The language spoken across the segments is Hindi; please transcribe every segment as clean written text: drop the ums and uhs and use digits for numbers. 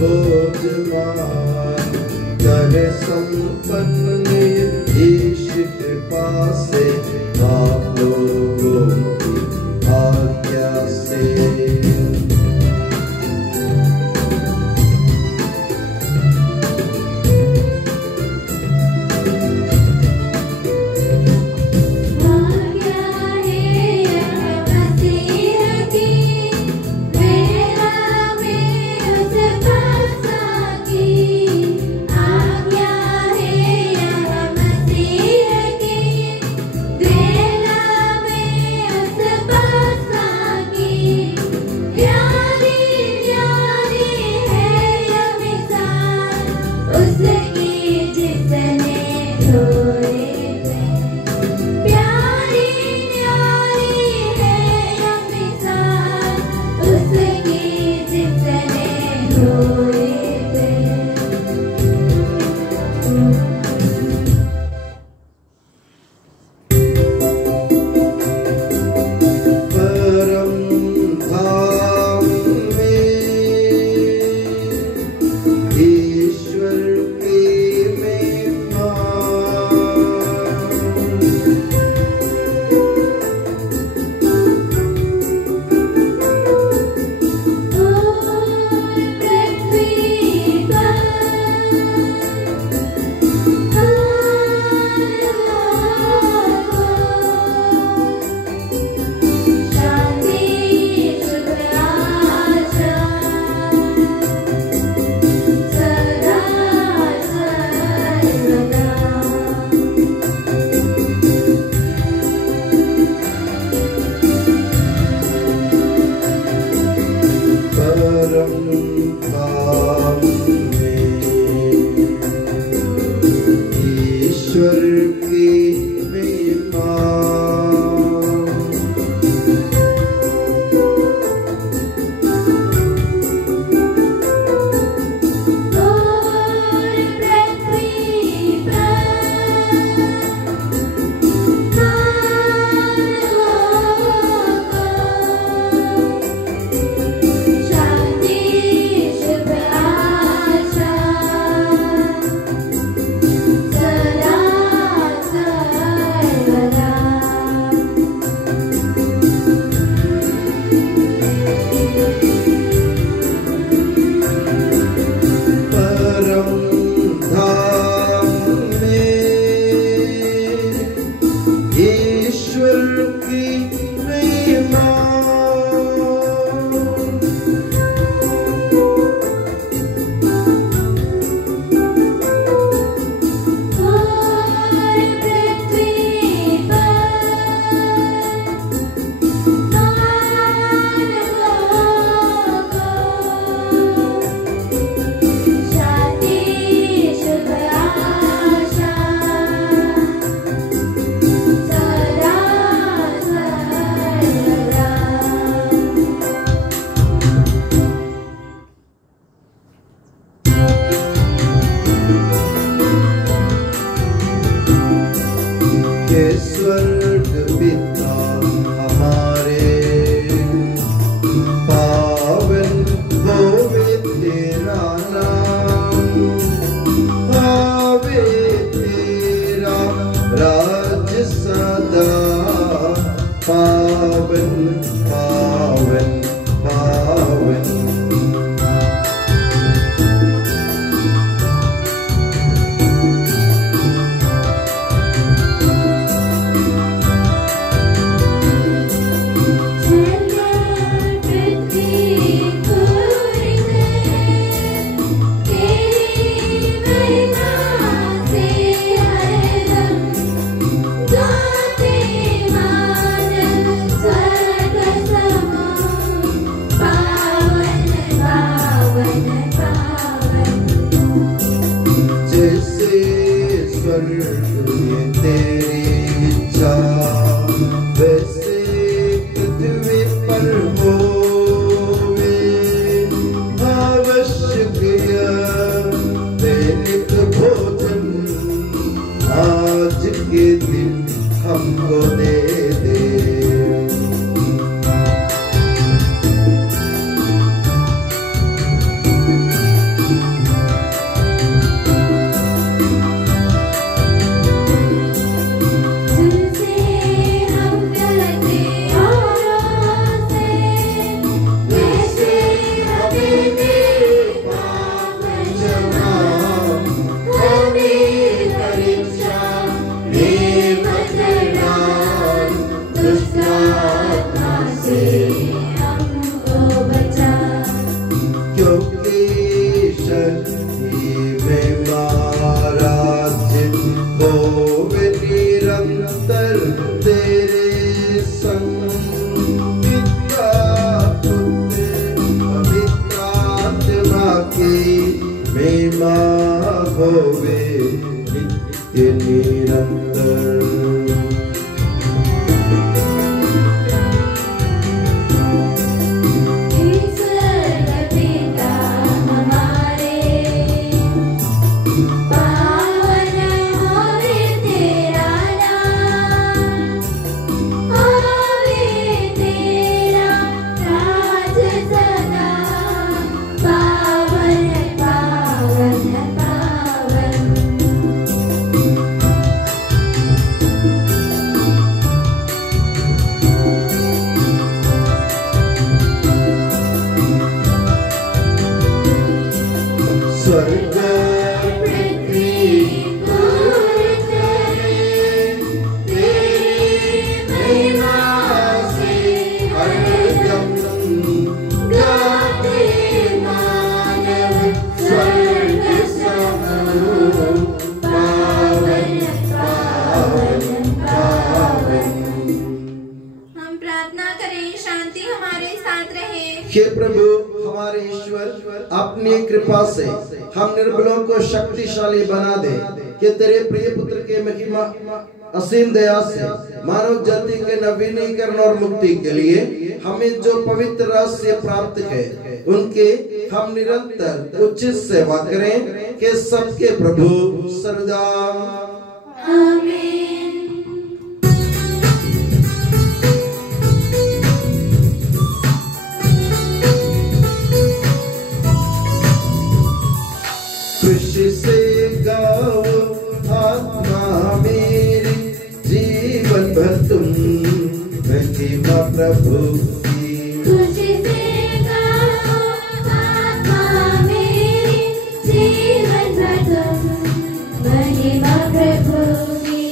भोजमान करे संपन्न ईश कृपा से आप लोगों की आज्ञा से। दृढ़ क्योंकि शक्ति में महाराज होवे निरंतर तेरे संग। पिता पुत्र पवित्र आत्मा की महिमा होवे नित्य निरंतर। स्वर्ग पृथ्वी दूर करे तेरी महिमा से हरदम गाते मानव स्वर्ग समूह पावन पावन पावन। हम प्रार्थना करें, शांति हमारे साथ रहे। हे प्रभु हमारे ईश्वर, अपनी कृपा से हम निर्बलों को शक्तिशाली बना दे कि तेरे प्रिय पुत्र के महिमा असीम दया से मानव जाति के नवीनीकरण और मुक्ति के लिए हमें जो पवित्र रहस्य प्राप्त है उनके हम निरंतर उचित सेवा करें कि सबके प्रभु सर्वदा आमीन। खुशी से गाओ आत्मा मेरी, जीवन भर तुम महिमा प्रभु की। खुशी से गाओ आत्मा मेरी, जीवन भर तुम महिमा प्रभु की।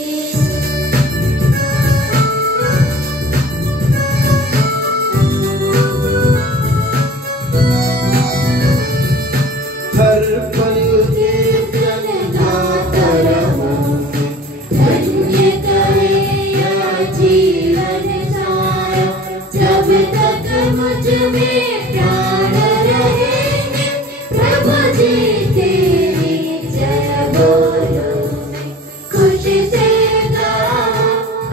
हर पल कीर्तन गाता रहूंगी, धन्य करे यह जीवन सारा, जब तक मुझ में प्राण रहेंगे प्रभु जी तेरी जय बोलूंगी। खुशी से गाओ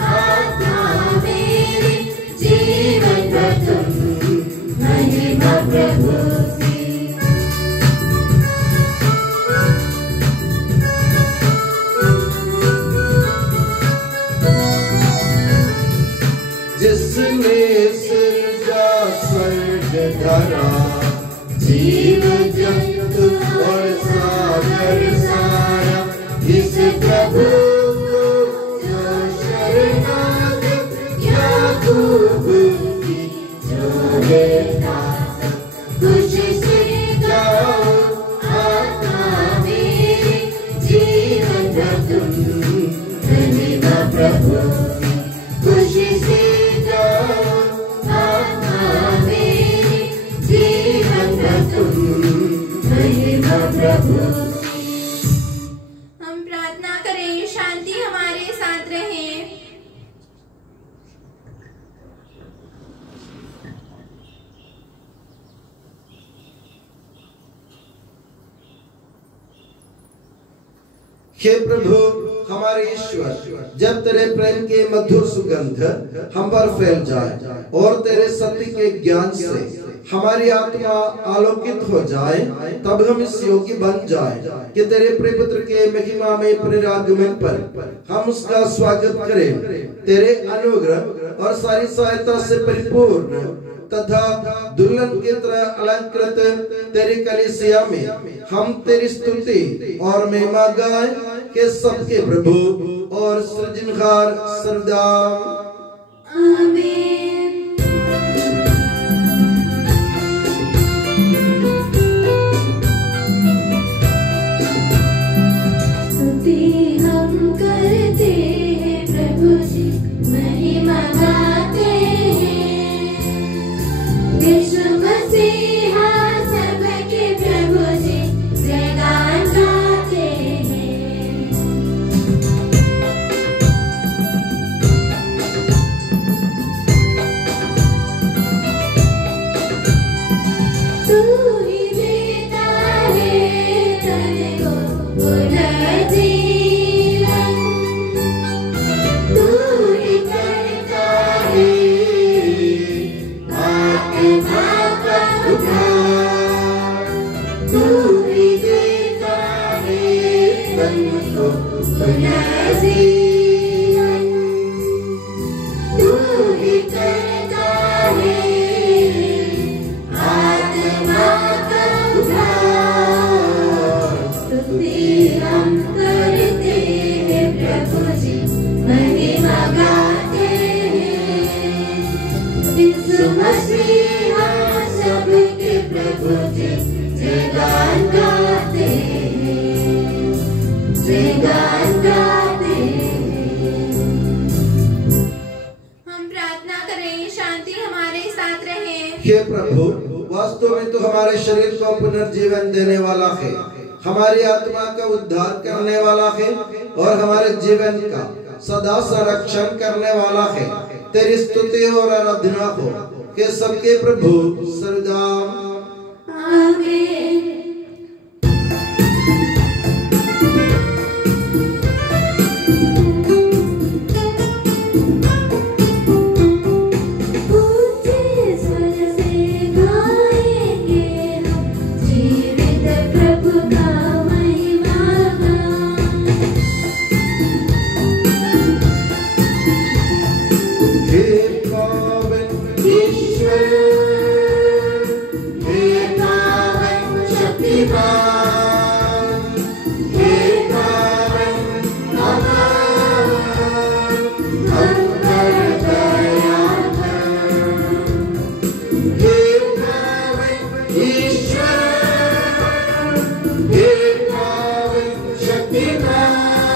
आत्मा मेरी, जीवन भर तुम महिमा प्रभु की। जिसने सृजा स्वर्ग धरा, जीव जंतु और सागर सारा, इस प्रभु को जो शरणागत याकूब की जो लेता। खुशी से गाओ आत्मा मेरी, जीवन भर तुम महिमा प्रभु की। खुशी से गाओ आत्मा मेरी, जीवन भर तुम महिमा प्रभु की। हम प्रार्थना करें, शांति हमारे साथ रहे। हे प्रभु हमारे ईश्वर, जब तेरे प्रेम के मधुर सुगंध हम पर फैल जाए और तेरे सत्य के ज्ञान से हमारी आत्मा आलोकित हो जाए, तब हम इस योग्य बन जाए कि तेरे प्रिय पुत्र के महिमा में पुनरागमन पर हम उसका स्वागत करें। तेरे अनुग्रह और सारी सहायता से परिपूर्ण तथा दुल्हन की तरह अलंकृत तेरी कलीसिया में हम तेरी स्तुति और महिमा गाएं कि सबके प्रभु और सृजनहार सर्वदा आमीन। स्तुति हम करते हैं प्रभु जी, महिमा गाते हैं। यीशु मसीहा सबके पुनर्जीवन तू ही करता है आत्मा का उद्धार। स्तुति हम करते हैं प्रभु जी, महिमा गाते हैं यीशु मसीह सबके प्रभु जी, जयगान गाते हैं, जयगान गाते हैं। हम प्रार्थना करें, शांति हमारे साथ रहे। हे प्रभु, वास्तव में तो हमारे शरीर को पुनर्जीवन देने वाला है, हमारी आत्मा का उद्धार करने वाला है और हमारे जीवन का सदा संरक्षण करने वाला है। तेरी स्तुति और आराधना हो कि सबके प्रभु सर्वदा आमीन। ऊंचे स्वर से गाएंगे हम जीवित प्रभु का महिमा गान। हे पावन ईश्वर, हे पावन शक्तिमान, हे पावन अमर, हम पर दया कर। हे पावन ईश्वर, हे पावन शक्तिमान,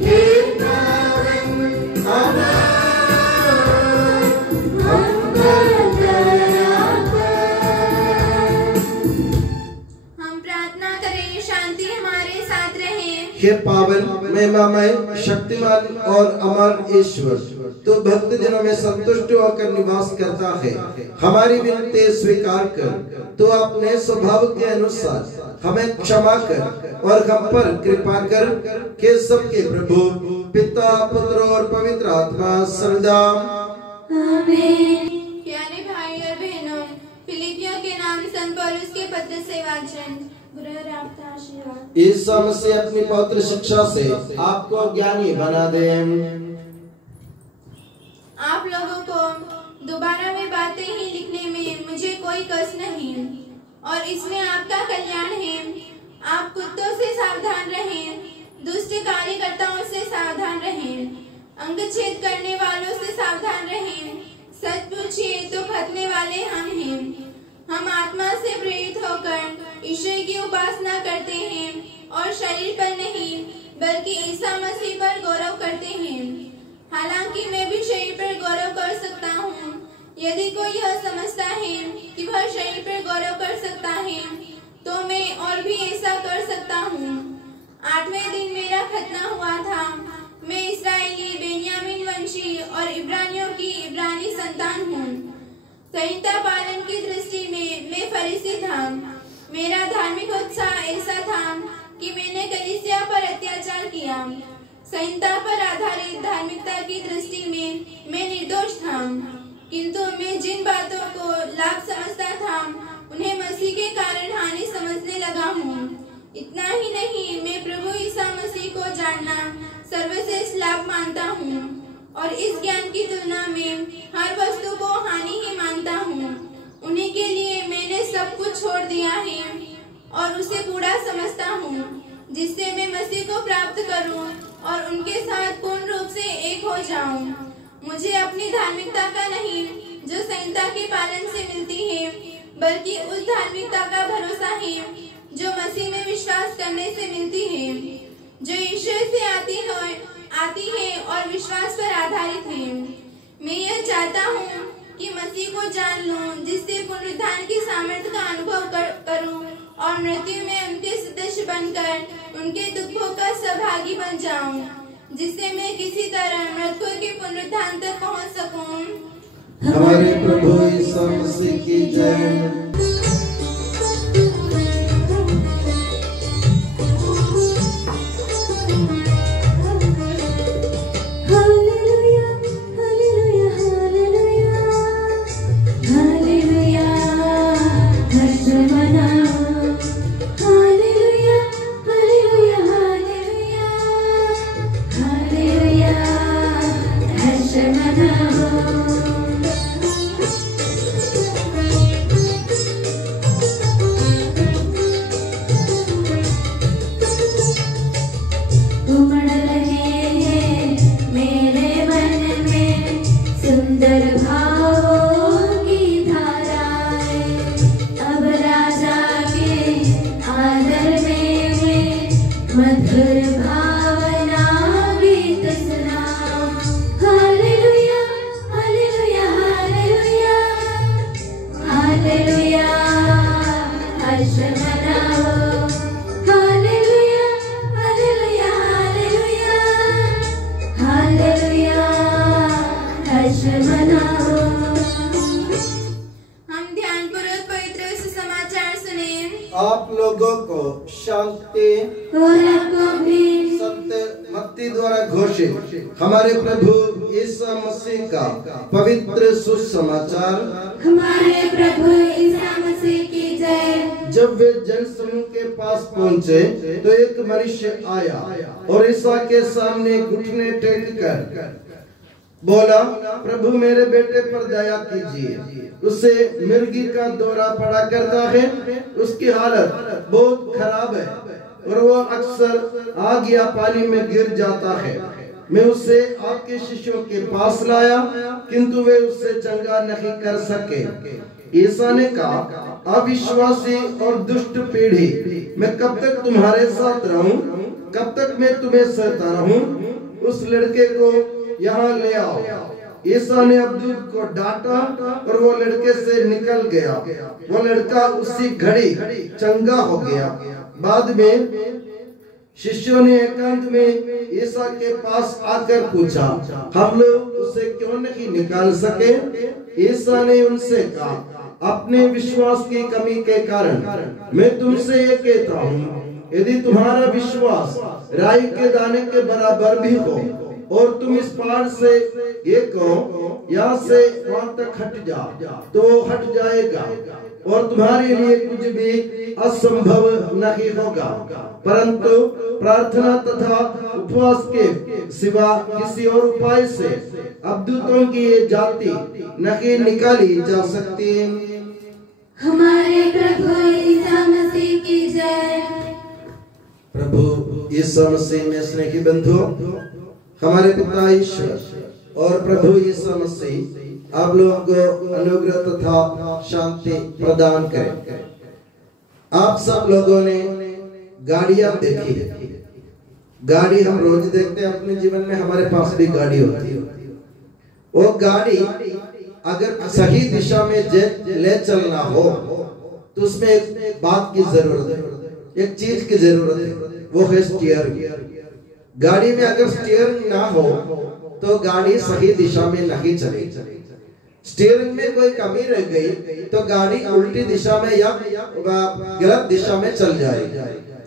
हे पावन अमर, हम पर दया कर। हम प्रार्थना करें, शांति हमारे साथ रहे। हे पावन महिमामय शक्तिमान और अमर ईश्वर, तो भक्त जनों में संतुष्ट होकर निवास करता है। हमारी विनती स्वीकार कर, तो अपने स्वभाव के अनुसार हमें क्षमा कर और हम पर कृपा कर के सबके प्रभु पिता पुत्र और पवित्र आत्मा सर्वदा आमीन। प्यारे भाई और बहनों, फिलिपियों के नाम संत पौलुस के पत्र से वाचन। गुरु आपका आशीर्वाद। ईसा मसीह अपनी पवित्र शिक्षा से आपको ज्ञानी बना दे। आप लोगों को दोबारा में बातें ही लिखने में मुझे कोई कष्ट नहीं और इसमें आपका कल्याण है। आप कुत्तों से सावधान रहें, दुष्ट कार्यकर्ताओं से सावधान रहें, अंगच्छेद करने वालों से सावधान रहें। सच पूछिए तो खतने वाले हम हैं। हम आत्मा से प्रेरित होकर ईश्वर की उपासना करते हैं और शरीर पर नहीं बल्कि ईसा मसीह पर गौरव करते हैं। हालांकि मैं भी शरीर पर गौरव कर सकता हूँ। यदि कोई यह समझता है कि वह शरीर पर गौरव कर सकता है तो मैं और भी ऐसा कर सकता हूँ। 8वें दिन मेरा खतना हुआ था। मैं इस्राएली, बेन्यामीन वंशी और इब्रानियों की इब्रानी संतान हूँ। संहिता पालन की दृष्टि में मैं फरीसी था। मेरा धार्मिक उत्साह ऐसा था कि मैंने कलीसिया पर अत्याचार किया। संहिता पर आधारित धार्मिकता की दृष्टि में मैं निर्दोष था, किंतु मैं जिन बातों को लाभ समझता था उन्हें मसीह के कारण हानि समझने लगा हूँ। इतना ही नहीं, मैं प्रभु ईसा मसीह को जानना सर्वश्रेष्ठ लाभ मानता हूँ और इस ज्ञान की तुलना में हर वस्तु को हानि ही मानता हूँ। उन्हीं के लिए मैंने सब कुछ छोड़ दिया है और उसे बूढ़ा समझता हूँ, जिससे मैं मसीह को प्राप्त करूँ और उनके साथ पूर्ण रूप से एक हो जाऊँ। मुझे अपनी धार्मिकता का नहीं जो संहिता के पालन से मिलती है, बल्कि उस धार्मिकता का भरोसा है जो मसीह में विश्वास करने से मिलती है, जो ईश्वर से आती है और विश्वास पर आधारित है। मैं यह चाहता हूँ कि मसीह को जान लूं, जिससे पुनरुत्थान की सामर्थ्य का अनुभव करूं और मृत्यु में उनके सदस्य बनकर उनके दुखों का सहभागी बन जाऊं, जिससे मैं किसी तरह मृतकों के पुनरुत्थान तक पहुंच सकूं। हमारे प्रभु यीशु मसीह की जय। हालेलुया, हालेलुया, हालेलुया, हालेलुया, हर्ष मनाओ। हालेलुया हालेलुया हालेलुया हालेलुया हर्ष मनाओ। हम ध्यानपूर्वक पवित्र सुसमाचार सुने। आप लोगों को शांति और आपको भी संत मत्ती द्वारा घोषित हमारे प्रभु यीशु मसीह का पवित्र सुसमाचार। हमारे प्रभु ईसा मसीह की जय। जब वे जनसमूह के पास पहुंचे तो एक मनुष्य आया और ईसा के सामने घुटने टेक कर बोला, प्रभु मेरे बेटे पर दया कीजिए, उसे मिर्गी का दौरा पड़ा करता है, उसकी हालत बहुत खराब है और वो अक्सर आग या पानी में गिर जाता है। मैं उसे आपके शिष्यों के पास लाया किंतु वे उससे चंगा नहीं कर सके। ईसा ने कहा, अविश्वासी और दुष्ट पीढ़ी, मैं कब तक तुम्हारे साथ रहूं? कब तक मैं तुम्हें सहता रहूं? उस लड़के को यहाँ ले आओ। ईसा ने अब्दूल को डांटा और वो लड़के से निकल गया। वो लड़का उसी घड़ी चंगा हो गया। बाद में शिष्यों ने एकांत में ईसा के पास आकर पूछा, हम लोग उसे क्यों नहीं निकाल सके? ईसा ने उनसे कहा, अपने विश्वास की कमी के कारण मैं तुमसे ये कहता हूँ, यदि तुम्हारा विश्वास राई के दाने के बराबर भी हो और तुम इस पहाड़ से ये कहो, यहाँ से वहां तक हट जा, तो वो हट जाएगा और तुम्हारे लिए कुछ भी असंभव नहीं होगा। परंतु प्रार्थना तथा उपवास के सिवा किसी और उपाय से अबदूतों की ये जाति नहीं निकाली जा सकती। हमारे प्रभु ईसा मसीह की जय। प्रभु यीशु मसीह में स्नेही बंधुओं, हमारे पिता ईश्वर और प्रभु यीशु मसीह आप लोगों को अनुग्रह तथा शांति प्रदान करें। आप सब लोगों ने गाड़ियां देखी, गाड़ी हम रोज देखते हैं अपने जीवन में, हमारे पास भी गाड़ी होती है। वो गाड़ी अगर सही दिशा में ले चलना हो तो उसमें एक बात की जरूरत है, एक चीज की जरूरत है, वो है स्टीयरिंग। गाड़ी में अगर स्टीयरिंग ना हो तो गाड़ी सही दिशा में नहीं चलेगी। स्टीयरिंग में कोई कमी रह गई तो गाड़ी उल्टी दिशा में या गलत दिशा में चल जाएगी,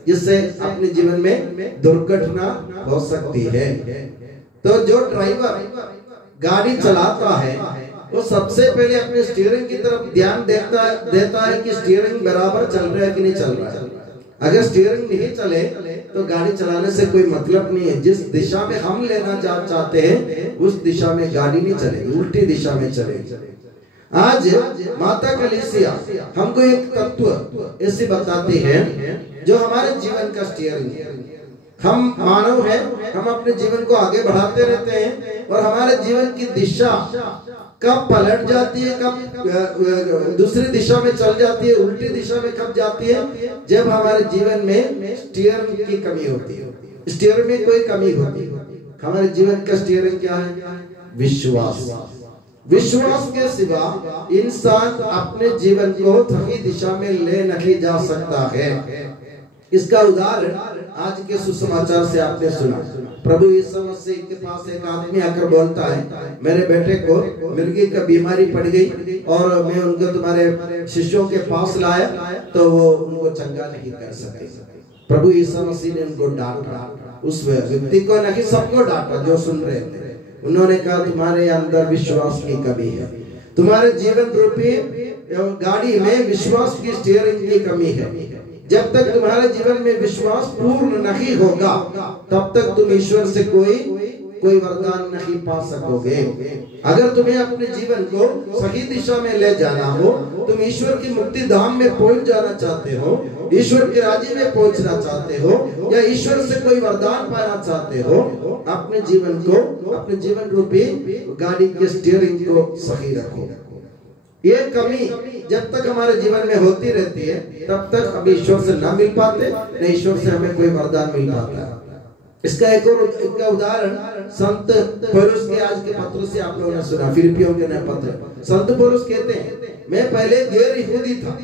जिससे अपने जीवन में दुर्घटना हो सकती है। तो जो ड्राइवर गाड़ी चलाता है वो सबसे पहले अपने स्टीयरिंग की तरफ ध्यान देता है कि स्टीयरिंग बराबर चल रहा है कि नहीं चल रहा है। अगर स्टीयरिंग नहीं चले तो गाड़ी चलाने से कोई मतलब नहीं है। जिस दिशा में हम लेना चाहते हैं उस दिशा में गाड़ी नहीं चलेगी, उल्टी दिशा में चलेगी। आज माता कलीसिया हमको एक तत्व ऐसे बताती है जो हमारे जीवन का स्टीयरिंग है। हम मानव हैं, हम अपने जीवन को आगे बढ़ाते रहते हैं और हमारे जीवन की दिशा कब पलट जाती है, कब दूसरी दिशा में चल जाती है, उल्टी दिशा में कब जाती है, जब हमारे जीवन में स्टीयरिंग की कमी होती है, स्टीयरिंग में कोई कमी होती है। हमारे जीवन का स्टीयरिंग क्या है? विश्वास। विश्वास के सिवा इंसान अपने जीवन को सही दिशा में ले नहीं जा सकता है। इसका उदाहरण आज के सुसमाचार से आपने सुना। प्रभु यीशु मसीह के पास एक आदमी आकर बोलता है, मेरे बेटे को मिर्गी का बीमारी पड़ गई और मैं उनको तुम्हारे शिष्यों के पास लाया तो वो उनको चंगा नहीं कर सके। प्रभु यीशु मसीह ने उनको डांटा, उस व्यक्ति को नहीं, सबको डांटा जो सुन रहे थे। उन्होंने कहा, तुम्हारे अंदर विश्वास की कमी है, तुम्हारे जीवन रूपी गाड़ी में विश्वास की स्टीयरिंग की कमी है। जब तक तुम्हारे जीवन में विश्वास पूर्ण नहीं होगा तब तक तुम ईश्वर से कोई वरदान नहीं पा सकोगे। अगर तुम्हें अपने जीवन को सही दिशा में ले जाना हो, तुम ईश्वर की मुक्ति धाम में पहुंच जाना चाहते हो, ईश्वर के राज्य में पहुंचना चाहते हो या ईश्वर से कोई वरदान पाना चाहते हो, अपने जीवन को, अपने जीवन रूपी गाड़ी के स्टीयरिंग को सही रखो। ये कमी जब तक हमारे जीवन में होती रहती है तब तक हम ईश्वर से ना मिल पाते, न ईश्वर से हमें कोई वरदान मिल पाता है। इसका एक और उदाहरण संत पौलुस के आज के पत्र से आप लोगों ने सुना, फिलिपियों के नए पत्र। संत पौलुस कहते हैं, मैं पहले गैर यहूदी था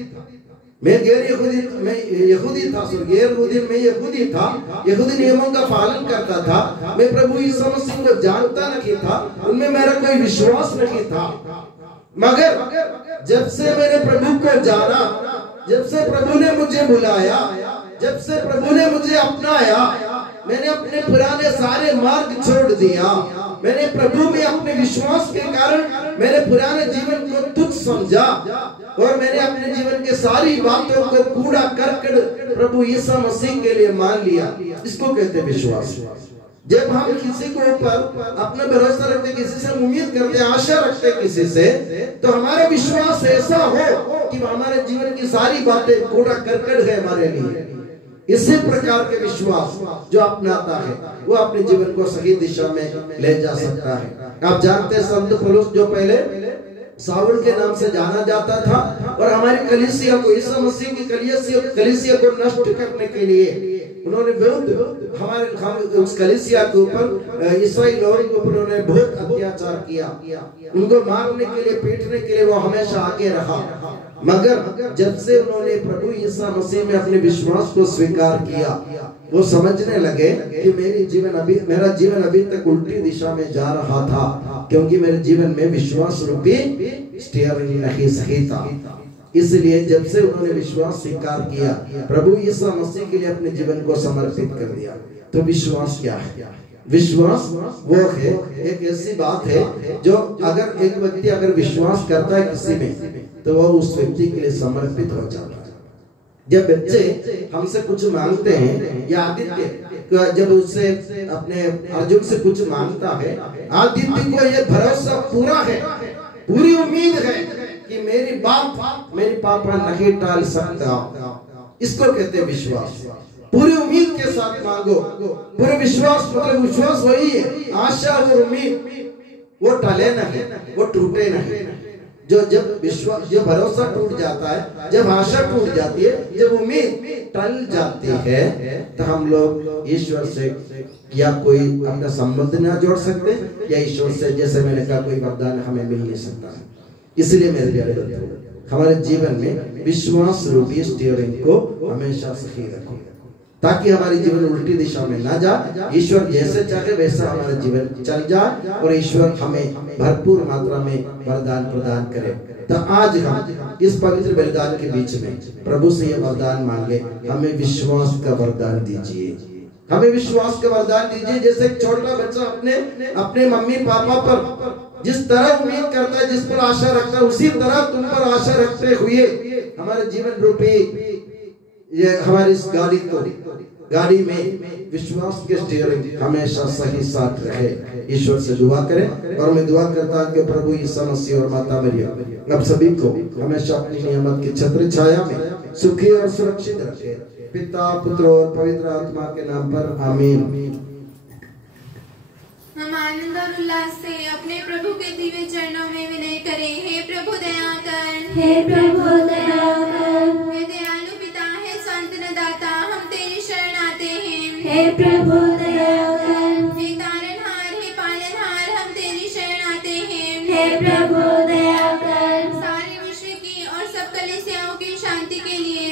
मैं यहूदी था, गैर यहूदी मैं यहूदी था, यहूदी नियमों का पालन करता था, मैं प्रभु यीशु मसीह को जानता नहीं था, उनमें मेरा कोई विश्वास नहीं था। मगर जब से मैंने प्रभु को जाना, जब से प्रभु ने मुझे बुलाया, जब से प्रभु ने मुझे अपनाया, मैंने अपने पुराने सारे मार्ग छोड़ दिया। मैंने प्रभु में अपने विश्वास के कारण मेरे पुराने जीवन को तुच्छ समझा और मैंने अपने जीवन के सारी बातों को कूड़ा करकट प्रभु यीशु मसीह के लिए मान लिया। इसको कहते हैं विश्वास। जब हम किसी को ऊपर अपना भरोसा रखते, किसी से उम्मीद करते, आशा रखते किसी से, तो हमारा विश्वास ऐसा हो कि हमारे जीवन की सारी बातें कूड़ा करकट है हमारे लिए। इसी प्रकार के विश्वास जो अपनाता है वो अपने जीवन को सही दिशा में ले जा सकता है। आप जानते हैं संत पौलुस जो पहले साउल के नाम से जाना जाता था और हमारी कलीसिया को, यीशु मसीह की कलीसिया को नष्ट करने के लिए उन्होंने हमारे उस कलीसिया के ऊपर, ईसाई लोगों के ऊपर उन्होंने बहुत अत्याचार किया। उनको मारने के लिए, पीटने के लिए वो हमेशा आगे रहा। मगर जब से उन्होंने प्रभु यीशु मसीह में अपने विश्वास को स्वीकार किया, वो समझने लगे कि मेरा जीवन अभी तक उल्टी दिशा में जा रहा था, क्योंकि मेरे जीवन में विश्वास रूपी स्टीयरिंग नहीं सही था। इसलिए जब से उन्होंने विश्वास स्वीकार किया, प्रभु यीशु मसीह के लिए अपने जीवन को समर्पित कर दिया। तो विश्वास क्या है? विश्वास वो है, एक ऐसी बात है जो अगर एक व्यक्ति अगर विश्वास करता है किसी में, तो वो उस व्यक्ति के लिए समर्पित हो जाता है। जब बच्चे हमसे कुछ मांगते हैं, या आदित्य जब उससे अपने अर्जुन से कुछ मांगता है, आदित्य को ये भरोसा पूरा है, पूरी उम्मीद है कि मेरी बात मेरे पापा नहीं टाल सकता। इसको कहते हैं विश्वास। पूरी उम्मीद के साथ मांगो। पूरे विश्वास, मतलब विश्वास वही है, आशा और उम्मीद, वो टले नहीं, वो टूटे नहीं। जब विश्वास, जब भरोसा टूट जाता है, जब आशा टूट जाती है, जब उम्मीद टल जाती है, तो हम लोग ईश्वर से या कोई अपना संबंध ना जोड़ सकते, या ईश्वर से, जैसे मैंने कहा, कोई वरदान हमें मिल नहीं सकता। इसलिए मेरे प्यारे बच्चों, हमारे जीवन में विश्वास रूपी स्टीयरिंग को हमेशा सही रखो, ताकि हमारी जीवन उल्टी दिशा में ना जाए। ईश्वर जैसे चाहे वैसा हमारा जीवन चल जाए और ईश्वर हमें भरपूर मात्रा में वरदान प्रदान करे। तो आज हम इस पवित्र बलिदान के बीच में प्रभु से यह वरदान मांगे, हमें विश्वास का वरदान दीजिए, हमें विश्वास का वरदान दीजिए। जैसे एक छोटा बच्चा अपने मम्मी पापा पर जिस तरह उम्मीद करता है, जिस पर आशा रखता है, उसी तरह तुम पर आशा रखते हुए हमारे जीवन रूपी ये हमारी इस गाड़ी में विश्वास के स्टीयरिंग हमेशा सही साथ रहे। ईश्वर से दुआ करें। और मैं दुआ करता हूं कि प्रभु यीशु मसीह और माता मरियम अब सभी को हमेशा अपनी नियमत की छत्र छाया में सुखी और सुरक्षित रखे। पिता, पुत्र और पवित्र आत्मा के नाम पर आमीन। हम आनंद और उल्लास से अपने प्रभु के दिव्य चरणों में विनय करें। हे प्रभु दया कर, हे प्रभु दया कर, हे दयालु पिता, हे सांत्वना दाता, हम तेरी शरण आते हैं। हे प्रभु दया कर, हे तारनहार, हे पालनहार, हम तेरी शरण आते हैं। हे प्रभु दया कर, सारे विश्व की और सब कलीसियाओं की शांति के लिए,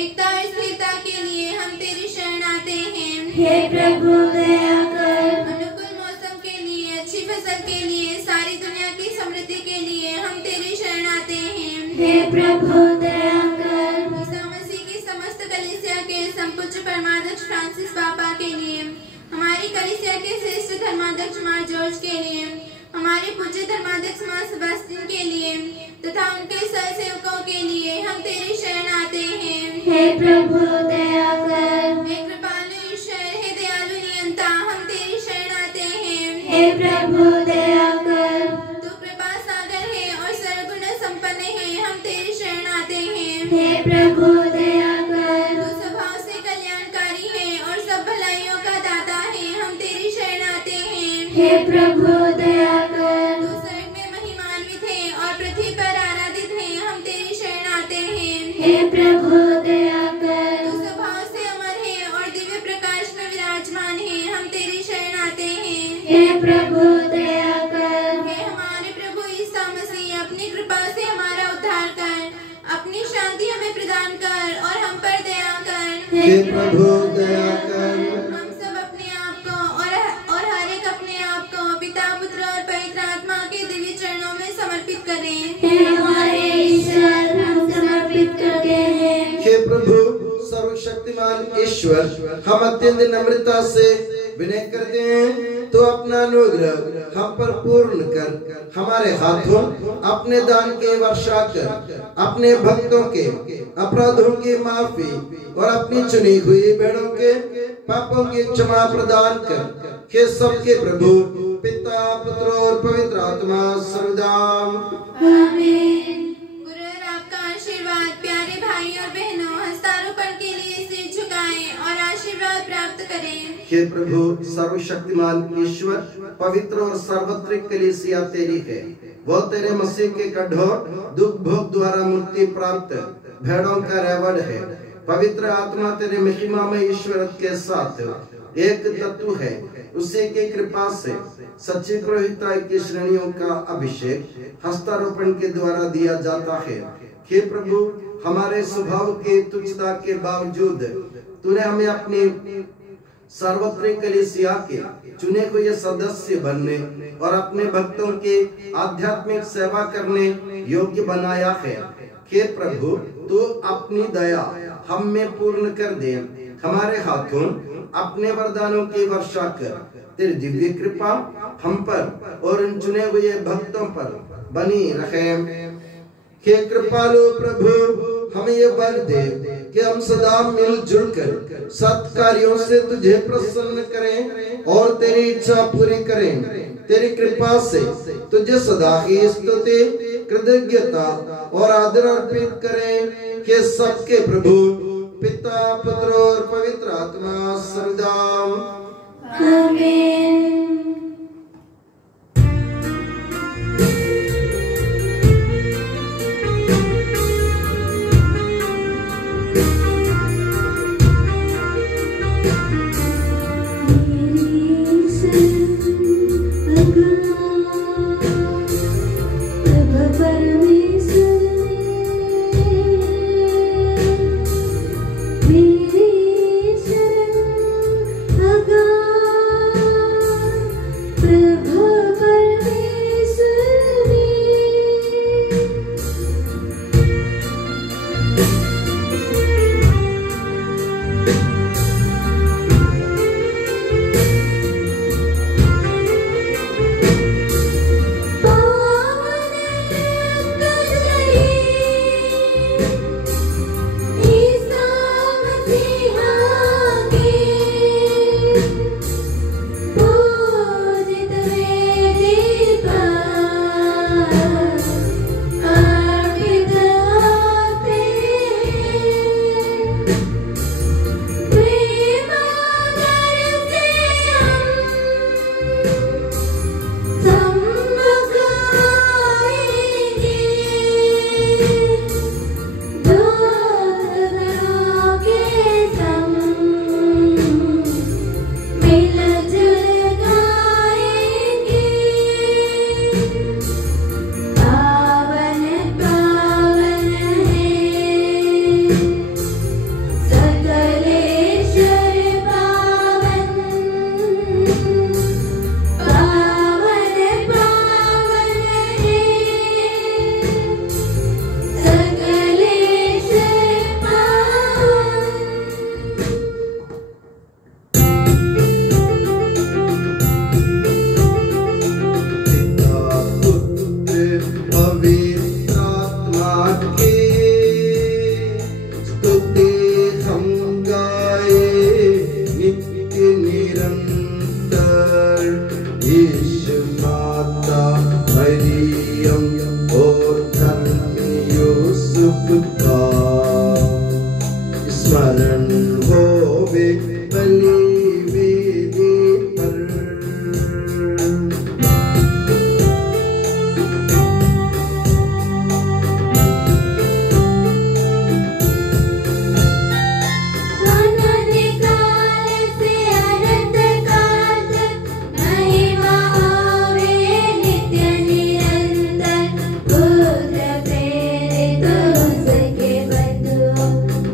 एकता और स्थिरता के लिए हम तेरी शरण आते हैं। हे प्रभु दया कर, फसल के लिए, सारी दुनिया की समृद्धि के लिए हम तेरी शरण आते हैं। हे प्रभु दया कर, ईसा मसीह की समस्त कलीसिया के संपूज्य परमाध्यक्ष फ्रांसिस पापा के लिए, हमारी कलीसिया के श्रेष्ठ धर्माध्यक्ष मां जॉर्ज के लिए, हमारे पूज्य धर्माध्यक्ष मां सेबास्टियन के लिए तथा उनके सहसेवकों के लिए हम तेरी शरण आते हैं। हे प्रभु दया कर, हे कृपालु ईश्वर, हे दयालु नियंता, हम तेरी शरण आते हैं। हे प्रभु दया कर, तू कृपा सागर है और सर्वगुण संपन्न है, हम तेरी शरण आते हैं। हे प्रभु दया कर, तू स्वभाव से कल्याणकारी है और सब भलाइयों का दाता है, हम तेरी शरण आते हैं। हे प्रभु दया कर, तू स्वर्ग में महिमान्वित है और पृथ्वी पर आराधित है, हम तेरी शरण आते हैं। हे प्रभु दया कर, तू स्वभाव से अमर है और दिव्य प्रकाश में विराजमान है, हम तेरी शरण आते हैं। हे प्रभु दया कर, हे हमारे प्रभु ईसा मसीह, अपनी कृपा से हमारा उद्धार कर, अपनी शांति हमें प्रदान कर हे प्रभु दया कर। हम सब अपने आप को और हर एक अपने आप को पिता पुत्र और पवित्र आत्मा के दिव्य चरणों में समर्पित करें। हे हमारे ईश्वर, हम समर्पित करते हैं। हे प्रभु सर्वशक्तिमान ईश्वर, हम अत्यंत नम्रता से विनय करते हैं तो अपना अनुग्रह हम पर पूर्ण कर हमारे हाथों अपने दान के वर्षा कर अपने भक्तों के अपराधों की माफी और अपनी चुनी हुई भेड़ों के पापों की क्षमा प्रदान कर। हे सबके प्रभु पिता पुत्र और पवित्र आत्मा सर्वदा आमीन। गुरु और आपका आशीर्वाद प्यारे भाई और बहनों हस्तारोपण के लिए सिर झुकाएं और आशीर्वाद प्राप्त करें। हे प्रभु सर्वशक्तिमान ईश्वर, पवित्र और सार्वत्रिक कलीसिया तेरी है। वो तेरे मसीह के कठोर दुख भोग द्वारा मुक्ति प्राप्त भेड़ों का रेवड़ है। पवित्र आत्मा तेरे महिमा में ईश्वर के साथ एक तत्व है। उसी की कृपा से सच्ची पुरोहिता की श्रेणियों का अभिषेक हस्तारोपण के द्वारा दिया जाता है। हे प्रभु हमारे स्वभाव के तुच्छता के बावजूद तूने हमें अपनी सार्वत्रिक कलीसिया के चुने हुए सदस्य बनने और अपने भक्तों के आध्यात्मिक सेवा करने योग्य बनाया है। हे प्रभु तू अपनी दया हम में पूर्ण कर दे। हमारे हाथों अपने वरदानों की वर्षा कर। तेरी दिव्य कृपा हम पर और उन चुने हुए भक्तों पर बनी रहे। हे कृपालु प्रभु हमें ये वर दे कि हम सदा मिलजुल कर सत्कार्यों से तुझे प्रसन्न करें और तेरी इच्छा पूरी करें। तेरी कृपा से तुझे सदा ही स्तुति कृतज्ञता और आदर अर्पित करें। कि सबके प्रभु पिता पुत्र और पवित्र आत्मा सर्वदा आमीन।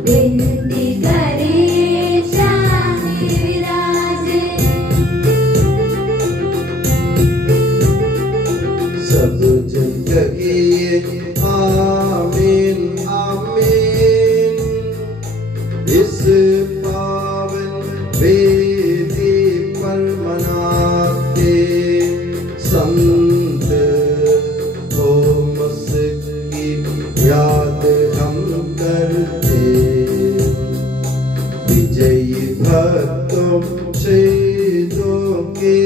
विनती करे इस पावन वेदी पर मनाते संत थॉमस की याद हम करते। विजयी भक्तों शहीदों के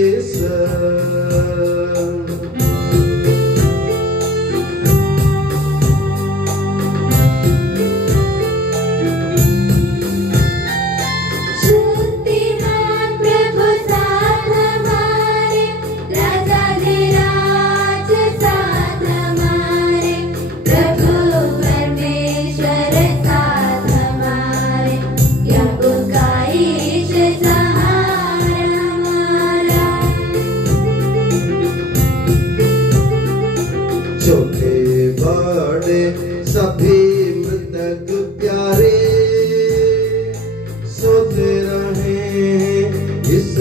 छोटे बड़े सभी मृतक प्यारे सोते रहे इस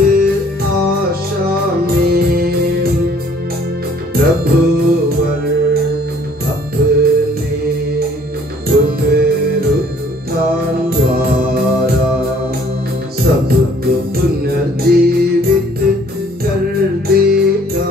आशा में। प्रभुवर अपने पुनरुत्थान द्वारा सबको पुनर्जीवित कर देगा।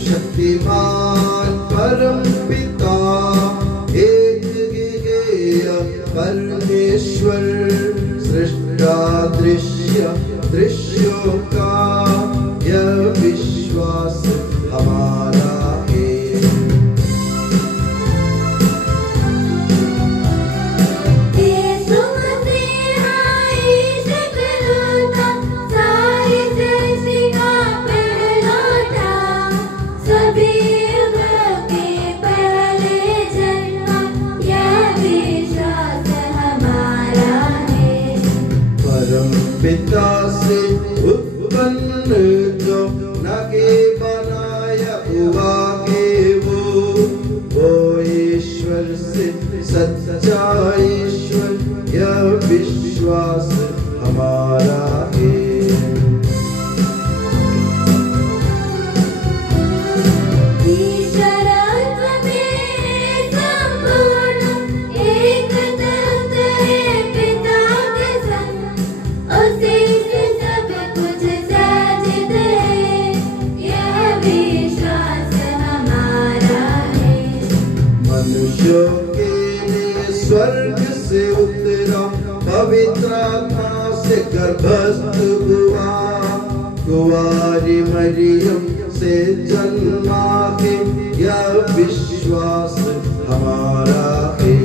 शक्तिमान परम पिता एक गेय परमेश्वर सृष्टा दृश्यों का यह विश्वास हमारा है। पिता से उत्पन्न जो नगे बनाया हुआ के वो ईश्वर से सच्चा ईश्वर यह विश्वास हमारा है। मनुष्यों के लिए स्वर्ग से उतरा पवित्र आत्मा से गर्भस्थ हुआ कुंवारी मरियम से जन्मा के यह विश्वास हमारा है।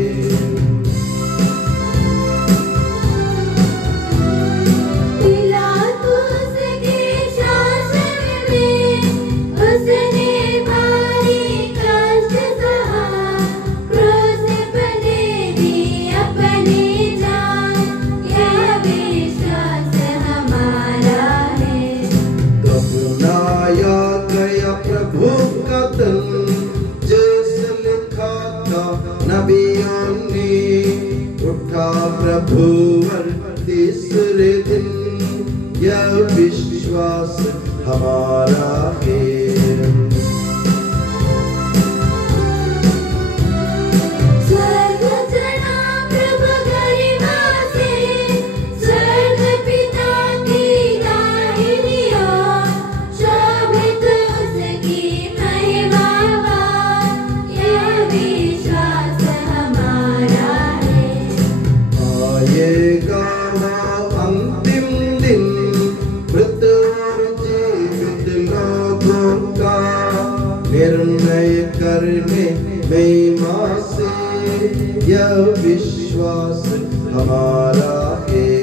प्रभु का दिल जैसे लिखा था नबियों ने उठा प्रभुवर तीसरे दिन यह विश्वास हमारा है। अंतिम दिन मृत और जीवित लोगों का निर्णय करने महिमा से यह विश्वास हमारा है।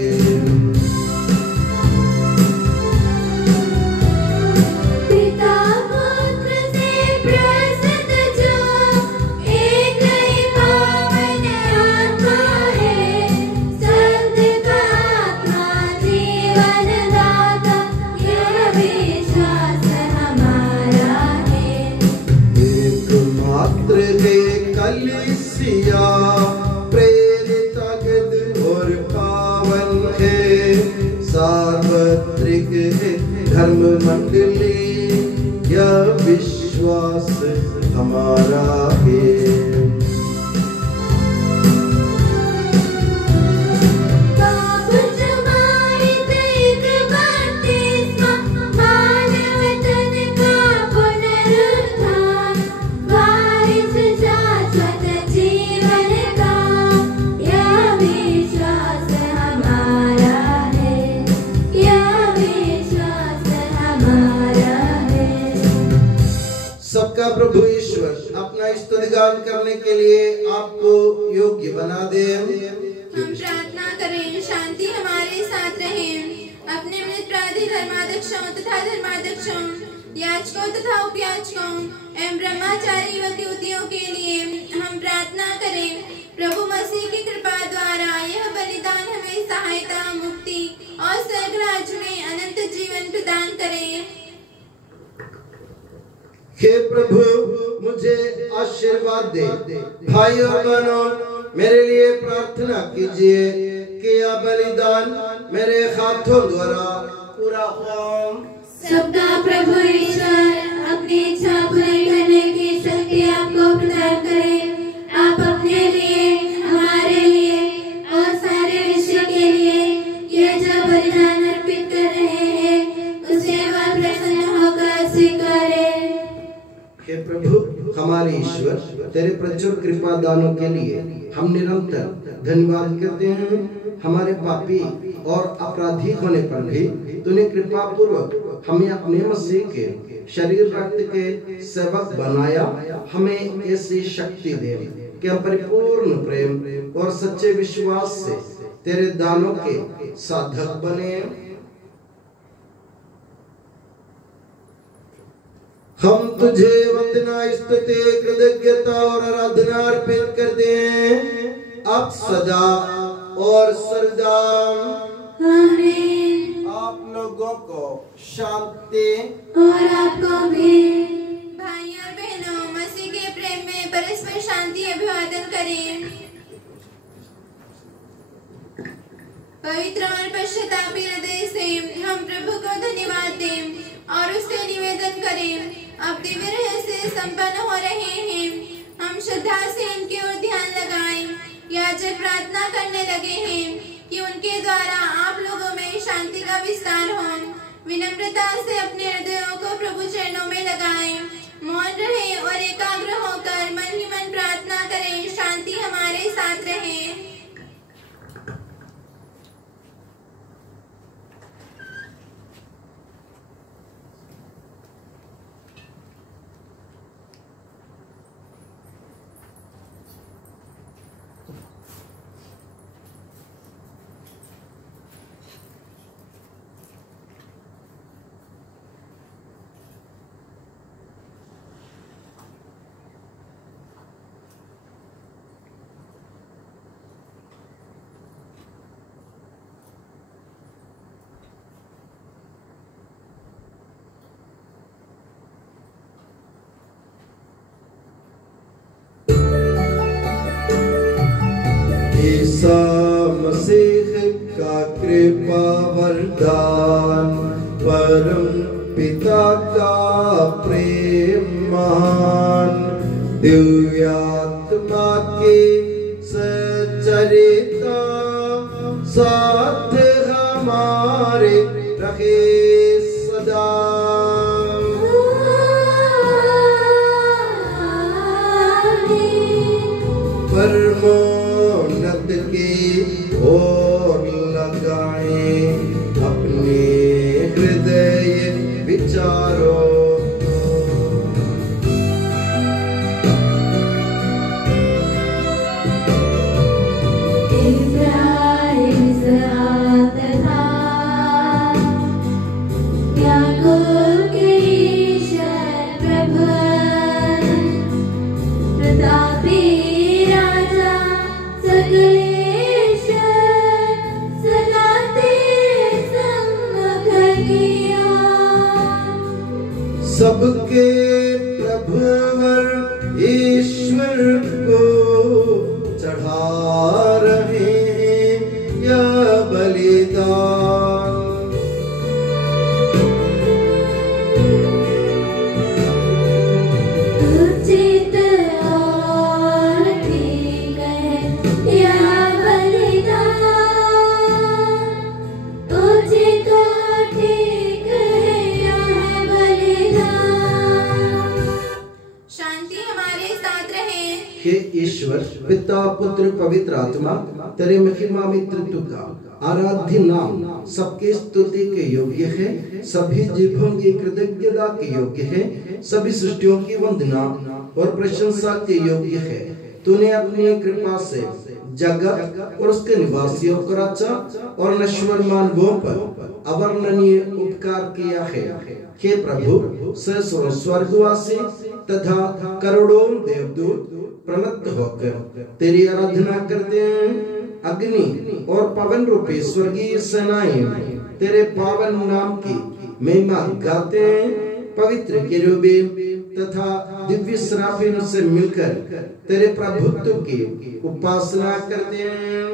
धर्म मंडली यह विश्वास हमारा है। सबका प्रभु ईश्वर अपना स्तुतिगान करने के लिए आपको योग्य बना दे। हम प्रार्थना करें, शांति हमारे साथ रहे। अपने मित्रवादी धर्माध्यक्षों तथा धर्माध्यक्षों, याजकों तथा उपयाजकों एवं ब्रह्मचारी व युवतियों के लिए हम प्रार्थना करें। प्रभु मसीह की कृपा द्वारा यह बलिदान हमें सहायता, मुक्ति और स्वर्ग राज्य में अनंत जीवन प्रदान करे। हे प्रभु मुझे आशीर्वाद दे। भाई और बहनों, मेरे लिए प्रार्थना कीजिए कि यह बलिदान मेरे हाथों द्वारा पूरा हो। सबका प्रभु ईश्वर अपनी इच्छा पूरी करने की शक्ति आपको प्रदान करे। आप अपने लिए, हमारे लिए और सारे विश्व के लिए यह जो बलिदान अर्पित कर रहे हैं उसे वह प्रसन्न होकर स्वीकारे। हे प्रभु हमारे ईश्वर, तेरे प्रचुर कृपा दानों के लिए हम निरंतर धन्यवाद करते हैं। हमारे पापी और अपराधी होने पर भी तूने कृपा पूर्वक हमें अपने मसीह के शरीर रक्त के सेवक बनाया। हमें ऐसी शक्ति दे कि हम परिपूर्ण प्रेम और सच्चे विश्वास से तेरे दानों के साधक बने। हम तुझे वंदना, स्तुति, कृतज्ञता और आराधना अर्पित करते हैं अब सदा और सर्वदा। आमीन। आप लोगों को शांति और आपको भी। भाई और बहनों, मसीह के प्रेम में परस्पर शांति अभिवादन करें। पवित्र और पश्चातापी हृदय से हम प्रभु को धन्यवाद दें और उससे निवेदन करें। अब दिव्य रहस्य संपन्न हो रहे हैं। हम श्रद्धा से इनकी ओर ध्यान लगाएं। याजक प्रार्थना करने लगे हैं कि उनके द्वारा आप लोगों में शांति का विस्तार हो। विनम्रता से अपने हृदयों को प्रभु चरणों में लगाएं। मौन रहे और एकाग्र होकर मन ही मन प्रार्थना करें। शांति हमारे साथ रहे। ईसा मसीह का कृपा वरदान, परम पिता का प्रेम महान, दिव्य आत्मा के सचरिता साथ हमारे रहे सदा। परमोन्नत की ओर लगाएं अपने हृदय विचारों। सबके प्रभुवर ईश्वर को चढ़ा रहे हैं यह बलिदान। हे ईश्वर पिता पुत्र पवित्र आत्मा तेरे महिमा में त्रित्व का आराध्य नाम सबके स्तुति के योग्य है, सभी जीवों की कृतज्ञता के योग्य है, सभी सृष्टियों की वंदना और प्रशंसा के योग्य है। तूने अपनी कृपा से जगत और उसके निवासियों को रचा और नश्वर मानवों पर अवर्णनीय उपकार किया है। हे प्रभु सहस्रों स्वर्गवासी तथा करोड़ों देवदूत प्रमत्त होकर तेरी आराधना करते हैं। अग्नि और पवन रूपी स्वर्गीय सेनाएं तेरे पावन नाम की महिमा गाते हैं। पवित्र केरूबीम तथा दिव्य सराफीन से मिलकर तेरे प्रभुत्व की उपासना करते हैं।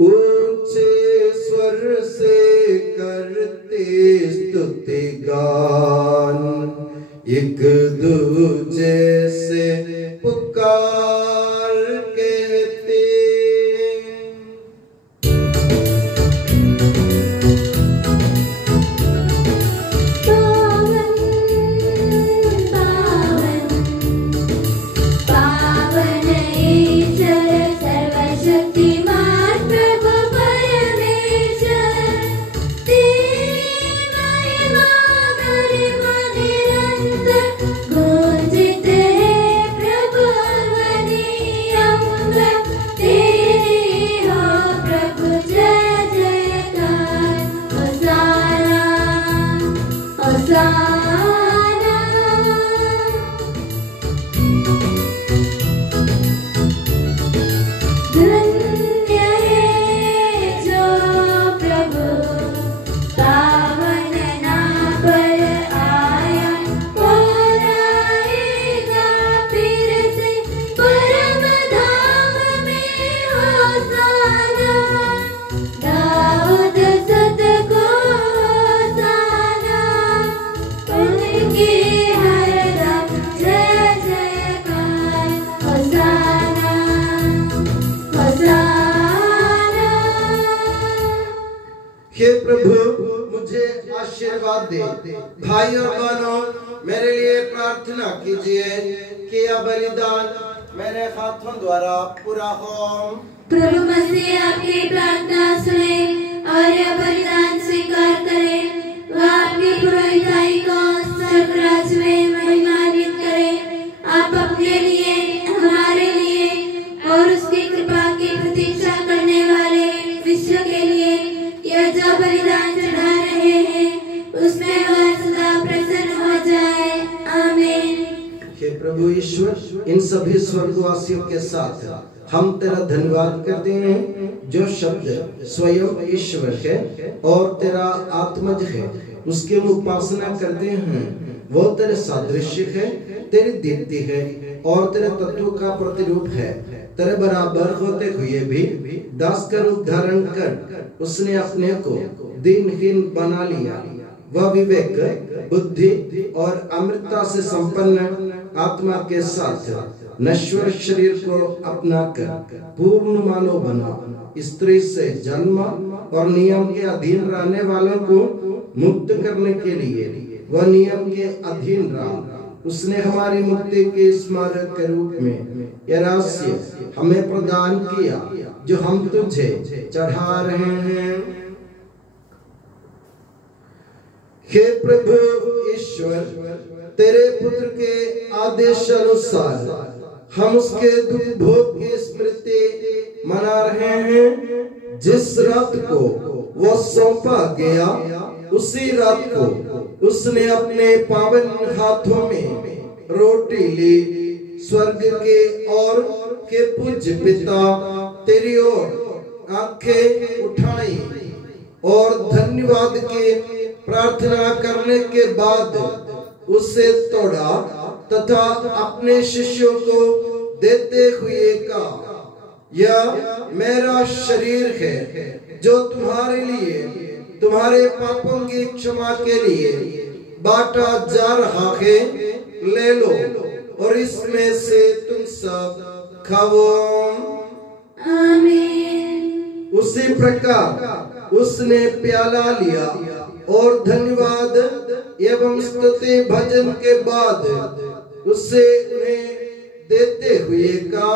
ऊंचे स्वर से करते स्तुति गान, एक दूजे से पुकार कहते। भाई और बहनों मेरे लिए प्रार्थना कीजिए कि यह बलिदान मेरे हाथों द्वारा पूरा हो। प्रभु मसीह आपकी प्रार्थना सुने और यह बलिदान स्वीकार करे। वह आपकी पुरोहिताई को स्वर्गराज में महिमान्वित करे। आप अपने लिए, हमारे लिए और उसकी कृपा की प्रतीक्षा करने वाले विश्व के लिए यह जो बलिदान चढ़ा रहे हैं उसमें वह सदा प्रसन्न हो जाए। आमीन। हे प्रभु ईश्वर, इन सभी स्वर्गवासियों के साथ हम तेरा धन्यवाद करते हैं जो शब्द स्वयं ईश्वर है और तेरा आत्मज है, उसकी हम उपासना करते हैं। वो तेरे सादृश्य है, तेरी दीप्ति है और तेरे तत्व का प्रतिरूप है। तेरे बराबर होते हुए भी दास का रूप धारण कर उसने अपने को दीनहीन बना लिया। वह विवेक, बुद्धि और अमृतता से संपन्न आत्मा के साथ नश्वर शरीर को अपना कर पूर्ण मानव बना। स्त्री से जन्म और नियम के अधीन रहने वालों को मुक्त करने के लिए वह नियम के अधीन रहा। उसने हमारी मुक्ति के स्मारक के रूप में यह रहस्य हमें प्रदान किया जो हम तुझे चढ़ा रहे हैं। हे प्रभु ईश्वर, तेरे पुत्र के आदेश अनुसार हम उसके दुख भोग की स्मृति मना रहे हैं। जिस रात को वो सौंपा गया उसी रात को उसने अपने पावन हाथों में रोटी ली। स्वर्ग के और के पूज्य पिता तेरी ओर आंखें उठाई और धन्यवाद के प्रार्थना करने के बाद उसे तोड़ा तथा अपने शिष्यों को देते हुए कहा, यह मेरा शरीर है जो तुम्हारे लिए, तुम्हारे पापों की क्षमा के लिए बांटा जा रहा है। ले लो और इसमें से तुम सब खाओ। आमीन। उसी प्रकार उसने प्याला लिया और धन्यवाद एवं स्तुति भजन के बाद उससे उन्हें देते हुए का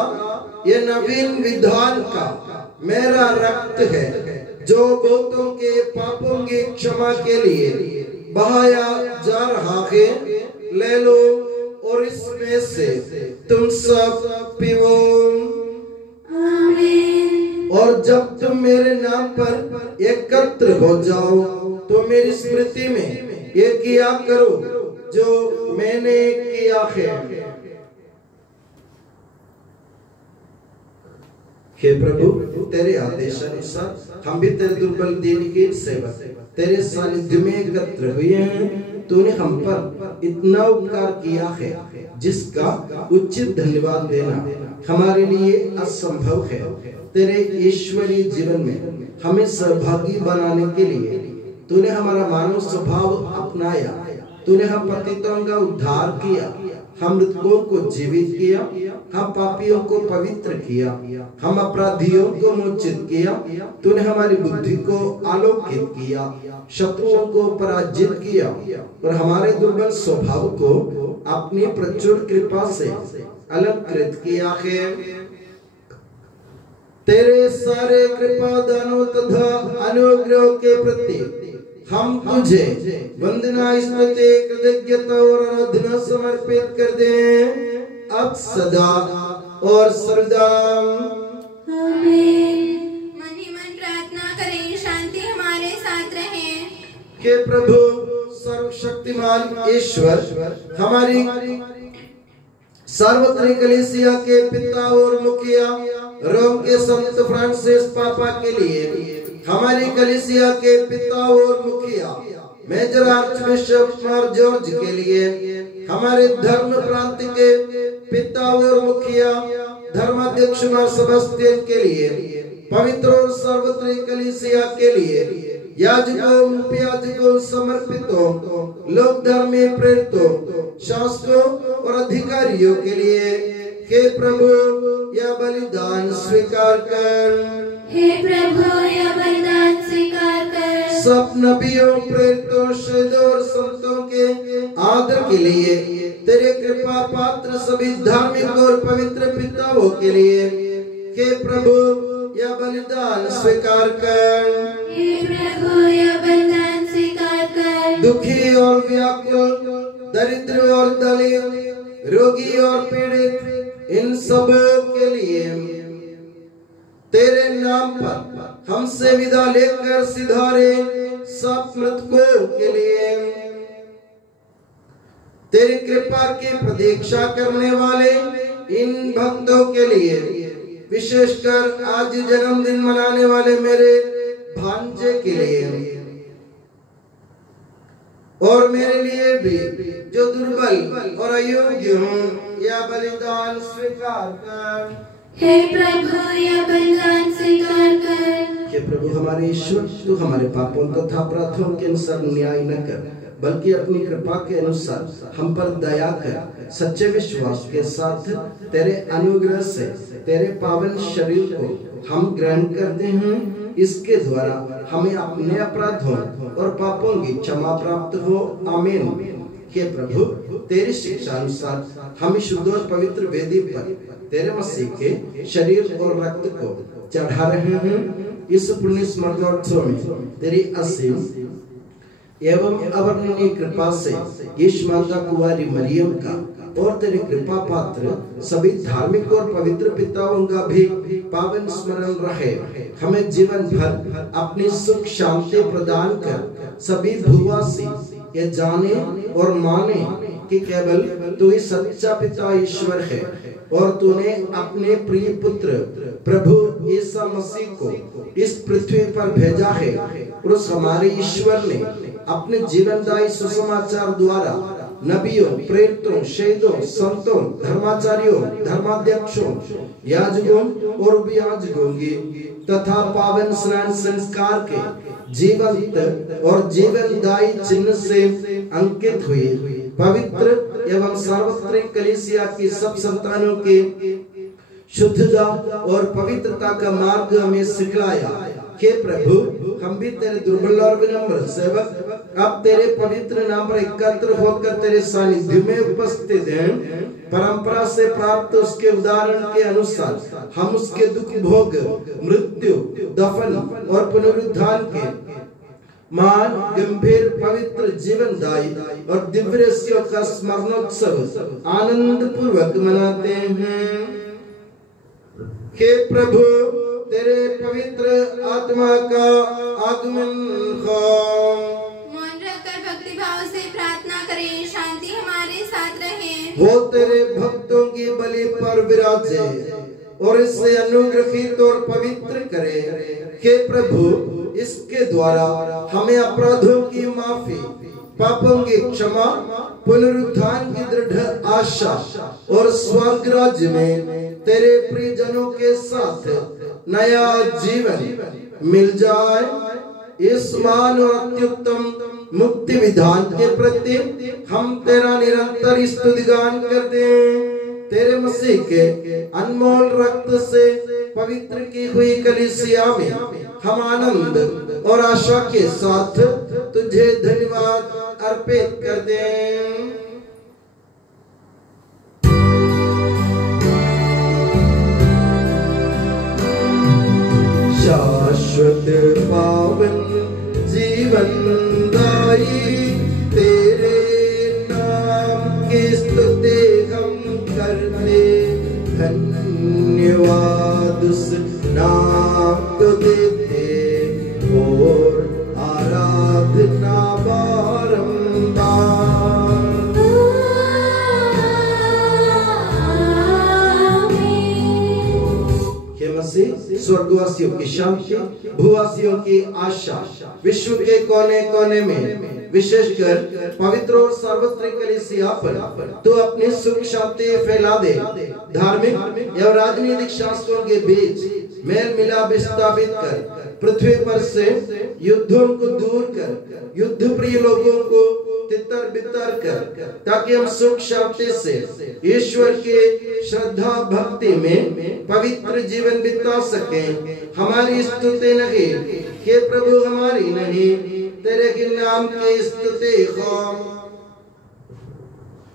ये नवीन विधान का मेरा रक्त है जो बहुतों के पापों की क्षमा के लिए बहाया जा रहा है, ले लो और इसमें से तुम सब पीओ। आमीन। और जब तुम मेरे नाम पर एकत्र हो जाओ तो मेरी स्मृति में ये किया करो जो मैंने किया है। हे प्रभु, तेरे आदेश अनुसार हम भी तेरे दुर्बल दीनहीन सेवक तेरे सानिध्य में एकत्र हुए हैं। तूने हम पर इतना उपकार किया है जिसका उचित धन्यवाद देना हमारे लिए असंभव है। तेरे ईश्वरीय जीवन में हमें सहभागी बनाने के लिए तूने हमारा मानव स्वभाव अपनाया। तूने हम पतितों का उद्धार किया, हम मृतकों को जीवित किया, हम पापियों को पवित्र किया, हम अपराधियों को मोचित किया। तूने हमारी बुद्धि को आलोकित किया, शत्रुओं को पराजित किया और हमारे दुर्बल स्वभाव को अपनी प्रचुर कृपा से अलंकृत किया है। तेरे सारे कृपा दानों तथा अनुग्रह के प्रति हम तुझे वंदना, स्तुति, कृतज्ञता और आराधना समर्पित कर दें अब सदा और सर्वदा। आमीन। मन ही मन प्रार्थना करें, शांति हमारे साथ रहे। के प्रभु सर्वशक्तिमान ईश्वर हमारी सार्वत्रिक कलीसिया के पिता और मुखिया रोम के संत फ्रांसिस पापा के लिए, हमारी कलीसिया के पिता और मुखिया मेजर आर्चबिशप मार जॉर्ज के लिए, हमारे धर्म प्रांत के पिता और मुखिया धर्माध्यक्ष मार सेबेस्टियन के लिए, पवित्र और सार्वत्रिक कलीसिया के लिए, याजकों, उपयाजकों, समर्पितों, लोक धर्म में प्रेरितों, शास्त्रों और अधिकारियों के लिए, हे प्रभु यह बलिदान स्वीकार कर। हे प्रभु यह बलिदान स्वीकार कर। सब नबियों, प्रेरितों, शहीदों और संतों के आदर के लिए, तेरे कृपा पात्र सभी धार्मिक और पवित्र पिताओं के लिए, हे प्रभु यह बलिदान स्वीकार कर। हे प्रभु यह बलिदान स्वीकार कर। दुखी और व्याकुल, दरिद्र और दलित, रोगी और पीड़ित, इन सब के लिए तेरे नाम पर हमसे विदा लेकर सिधारे सब मृतकों के लिए, तेरी कृपा की प्रतीक्षा करने वाले इन भक्तों के लिए, विशेषकर आज जन्मदिन मनाने वाले मेरे भांजे के लिए और मेरे लिए भी जो दुर्बल और अयोग्य हूँ, यह बलिदान स्वीकार कर। हे प्रभु यह बलिदान स्वीकार कर। हे प्रभु हमारे ईश्वर, तू हमारे पापों तथा अपराधों के अनुसार न्याय न कर, बल्कि अपनी कृपा के अनुसार हम पर दया कर। सच्चे विश्वास के साथ तेरे अनुग्रह से तेरे पावन शरीर को हम ग्रहण करते हैं। इसके द्वारा हमें अपने अपराधों और पापों की क्षमा प्राप्त हो। आमीन। हे प्रभु, तेरी शिक्षा अनुसार हम शुद्ध और पवित्र वेदी पर तेरे मसीह के शरीर और रक्त को चढ़ा रहे हैं। इस पुण्य स्मरणोत्सव में तेरी असीम एवं अवर्णनीय कृपा से यीशु माता कुंवारी मरियम का और तेरे कृपा पात्र सभी धार्मिक और पवित्र पिताओं का भी पावन स्मरण रहे। हमें जीवन भर अपनी सुख शांति प्रदान कर सभी भूवासी ये जाने और माने कि केवल तू ही सच्चा पिता ईश्वर है और तूने अपने प्रिय पुत्र प्रभु यीशु मसीह को इस पृथ्वी पर भेजा है और उस हमारे ईश्वर ने अपने जीवनदायी सुसमाचार द्वारा नबियों, प्रेरितों, शहीदों, संतों, धर्माचार्यों, धर्माध्यक्षों, याजकों और उपयाजकों की तथा पावन स्नान संस्कार के जीवंत और जीवनदायी चिन्ह से अंकित हुए पवित्र एवं सार्वत्रिक कलीसिया की सब संतानों के शुद्धता और पवित्रता का मार्ग हमें सिखलाया हे प्रभु, हम भी तेरे दुर्बल और विनम्र सेवक अब तेरे पवित्र नाम पर एकत्र होकर तेरे सानिध्य में उपस्थित हैं। परंपरा से प्राप्त उसके उदाहरण के अनुसार हम उसके दुख भोग, मृत्यु, दफन और पुनरुत्थान के मान गंभीर पवित्र जीवनदायी और दिव्य रहस्यों का स्मरणोत्सव आनंद पूर्वक मनाते हैं। हे प्रभु, तेरे पवित्र आत्मा का आगमन हो। मौन रहकर भक्ति भाव से प्रार्थना करें, शांति हमारे साथ रहे। वो तेरे भक्तों की बलि पर विराजे और इससे अनुग्रहित और पवित्र करे। हे प्रभु, इसके द्वारा हमें अपराधों की माफी, पापों की क्षमा, पुनरुत्थान की दृढ़ आशा और स्वर्ग राज्य में तेरे प्रियजनों के साथ नया जीवन मिल जाए। इस महान और अत्युत्तम मुक्ति विधान के प्रति हम तेरा निरंतर स्तुतिगान करते हैं। तेरे मसीह के अनमोल रक्त से पवित्र की हुई कलीसिया में हम आनंद और आशा के साथ तुझे धन्यवाद अर्पित करते हैं। शाश्वत पावन जीवन दाई तेरे नाम की स्तुति हम करते, धन्यवाद उस नाम को देते और आराधना बारंबार। स्वर्गवासियों की शांति, भूवासियों की आशा, विश्व के कोने कोने में विशेषकर पवित्र और सार्वत्रिक कलीसिया पर तो अपनी सुख शांति फैला दे। धार्मिक एवं राजनीतिक शास्त्रों के बीच मेल मिलाप स्थापित कर पृथ्वी पर से युद्धों को दूर कर युद्ध प्रिय लोगों को तितर बितर कर, ताकि हम सुख शांति से ईश्वर के श्रद्धा भक्ति में पवित्र जीवन बिता सकें। हमारी स्तुति नहीं हे प्रभु, हमारी नहीं, तेरे के नाम की स्तुति हो।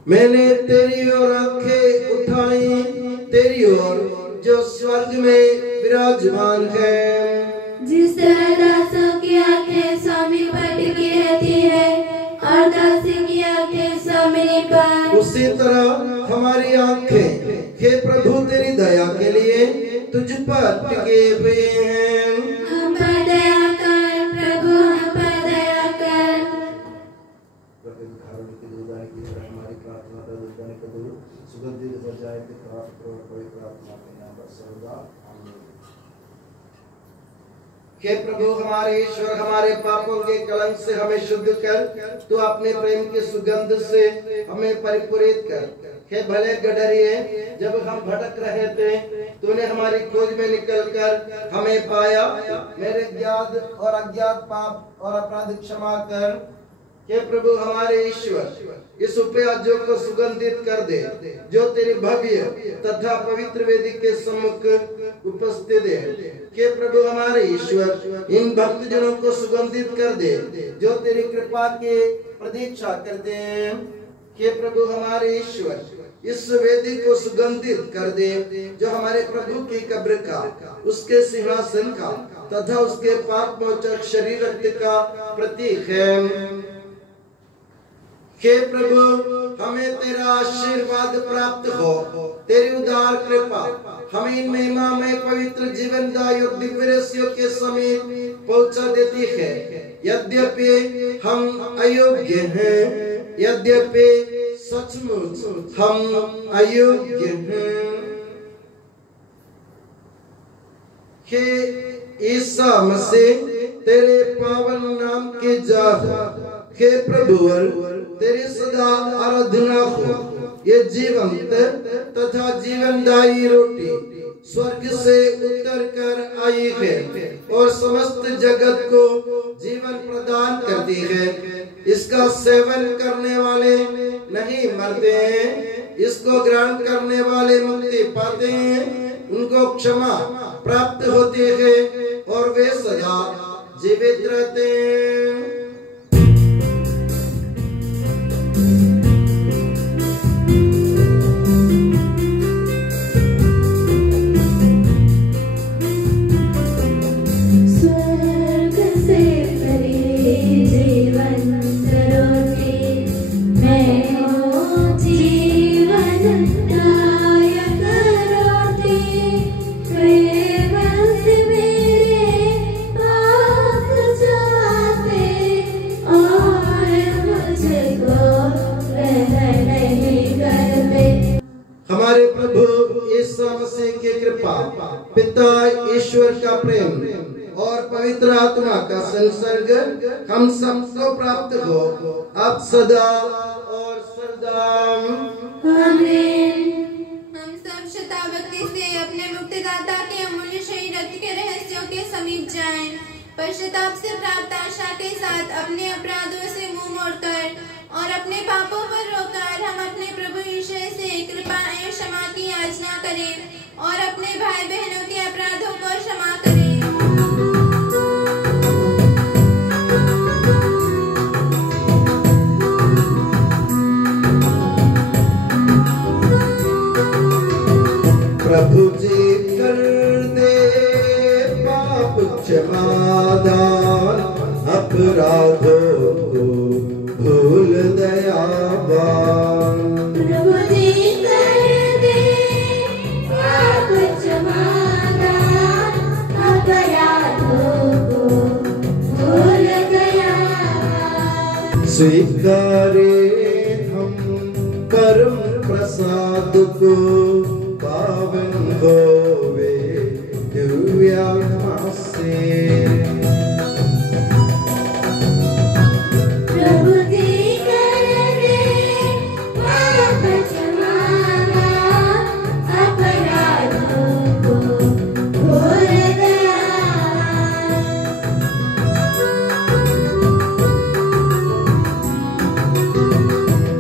मैंने तेरी ओर आंखें उठाई, तेरी ओर जो स्वर्ग में विराजमान है। जिस तरह दासों की आंखें स्वामी पर टिकी रहती है और दासी की आंखें स्वामिनी पर, उसी तरह हमारी आंखें हे प्रभु तेरी दया के लिए तुझ पर टिके हुए हैं। हम पर दया कर प्रभु, हम पर दया कर। हमारी प्रार्थना का सुगंधित बजाय पवित्र आत्मा के नाम पर सर्वदा आमीन। हे प्रभु हमारे ईश्वर, हमारे पापों के कलंक से हमें शुद्ध कर, तू अपने प्रेम के सुगंध से हमें परिपूरित कर। हे भले गडरिए, जब हम भटक रहे थे तूने हमारी खोज में निकलकर हमें पाया। मेरे ज्ञात और अज्ञात पाप और अपराध क्षमा कर। हे प्रभु हमारे ईश्वर, इस उपयाजों को सुगंधित कर दे जो तेरे भव्य तथा पवित्र वेदी के सम्मुख उपस्थित है। हे प्रभु हमारे ईश्वर, इन भक्तजनों को सुगंधित कर दे जो तेरी कृपा की प्रतीक्षा करते हैं। हे प्रभु हमारे ईश्वर, इस वेदी को सुगंधित कर दे जो हमारे प्रभु की कब्र का, उसके सिंहासन का तथा उसके पाप मोचक शरीर रक्त का प्रतीक है। हे प्रभु हमें तेरा आशीर्वाद प्राप्त हो। तेरी उदार कृपा हमें इन महिमामय पवित्र जीवनदायी और दिव्य रहस्यों के समीप पहुंचा देती है। यद्यपि हम अयोग्य हैं, यद्यपि सचमुच हम अयोग्य हैं। हे ईसा मसीह, तेरे पावन नाम के जाप हे प्रभुवर तेरी सदा आराधना हो। ये जीवंत तथा जीवनदायी रोटी स्वर्ग से उतर कर आई है और समस्त जगत को जीवन प्रदान करती है। इसका सेवन करने वाले नहीं मरते हैं, इसको ग्रहण करने वाले मुक्ति पाते हैं, उनको क्षमा प्राप्त होती है और वे सदा जीवित रहते हैं। हमारे प्रभु यीशु मसीह की कृपा, पिता ईश्वर का प्रेम और पवित्र आत्मा का संसर्ग हम सबको प्राप्त हो अब सदा और सदा। आमीन। हम सब शताब्दी से अपने मुक्तिदाता के अमूल्य शहीद रक्त के रहस्यों के समीप जाएं। पश्चाताप से प्राप्त आशा के साथ अपने अपराधों से मुंह मोड़कर और अपने पापों पर रोकर हम अपने प्रभु यीशु से कृपा एवं क्षमा की याचना करें और अपने भाई बहनों के अपराधों को क्षमा करें। प्रभु जी कर दे पाप क्षमादान, अपराधों को भूल दयावान। प्रभु जी कर दे पाप क्षमादान, अपराधों को भूल दयावान। स्वीकारे हम परम प्रसाद को, पावन होवे दिव्य आत्मा से। प्रभु जी कर दे पाप क्षमादान, अपराधों को भूल दयावान।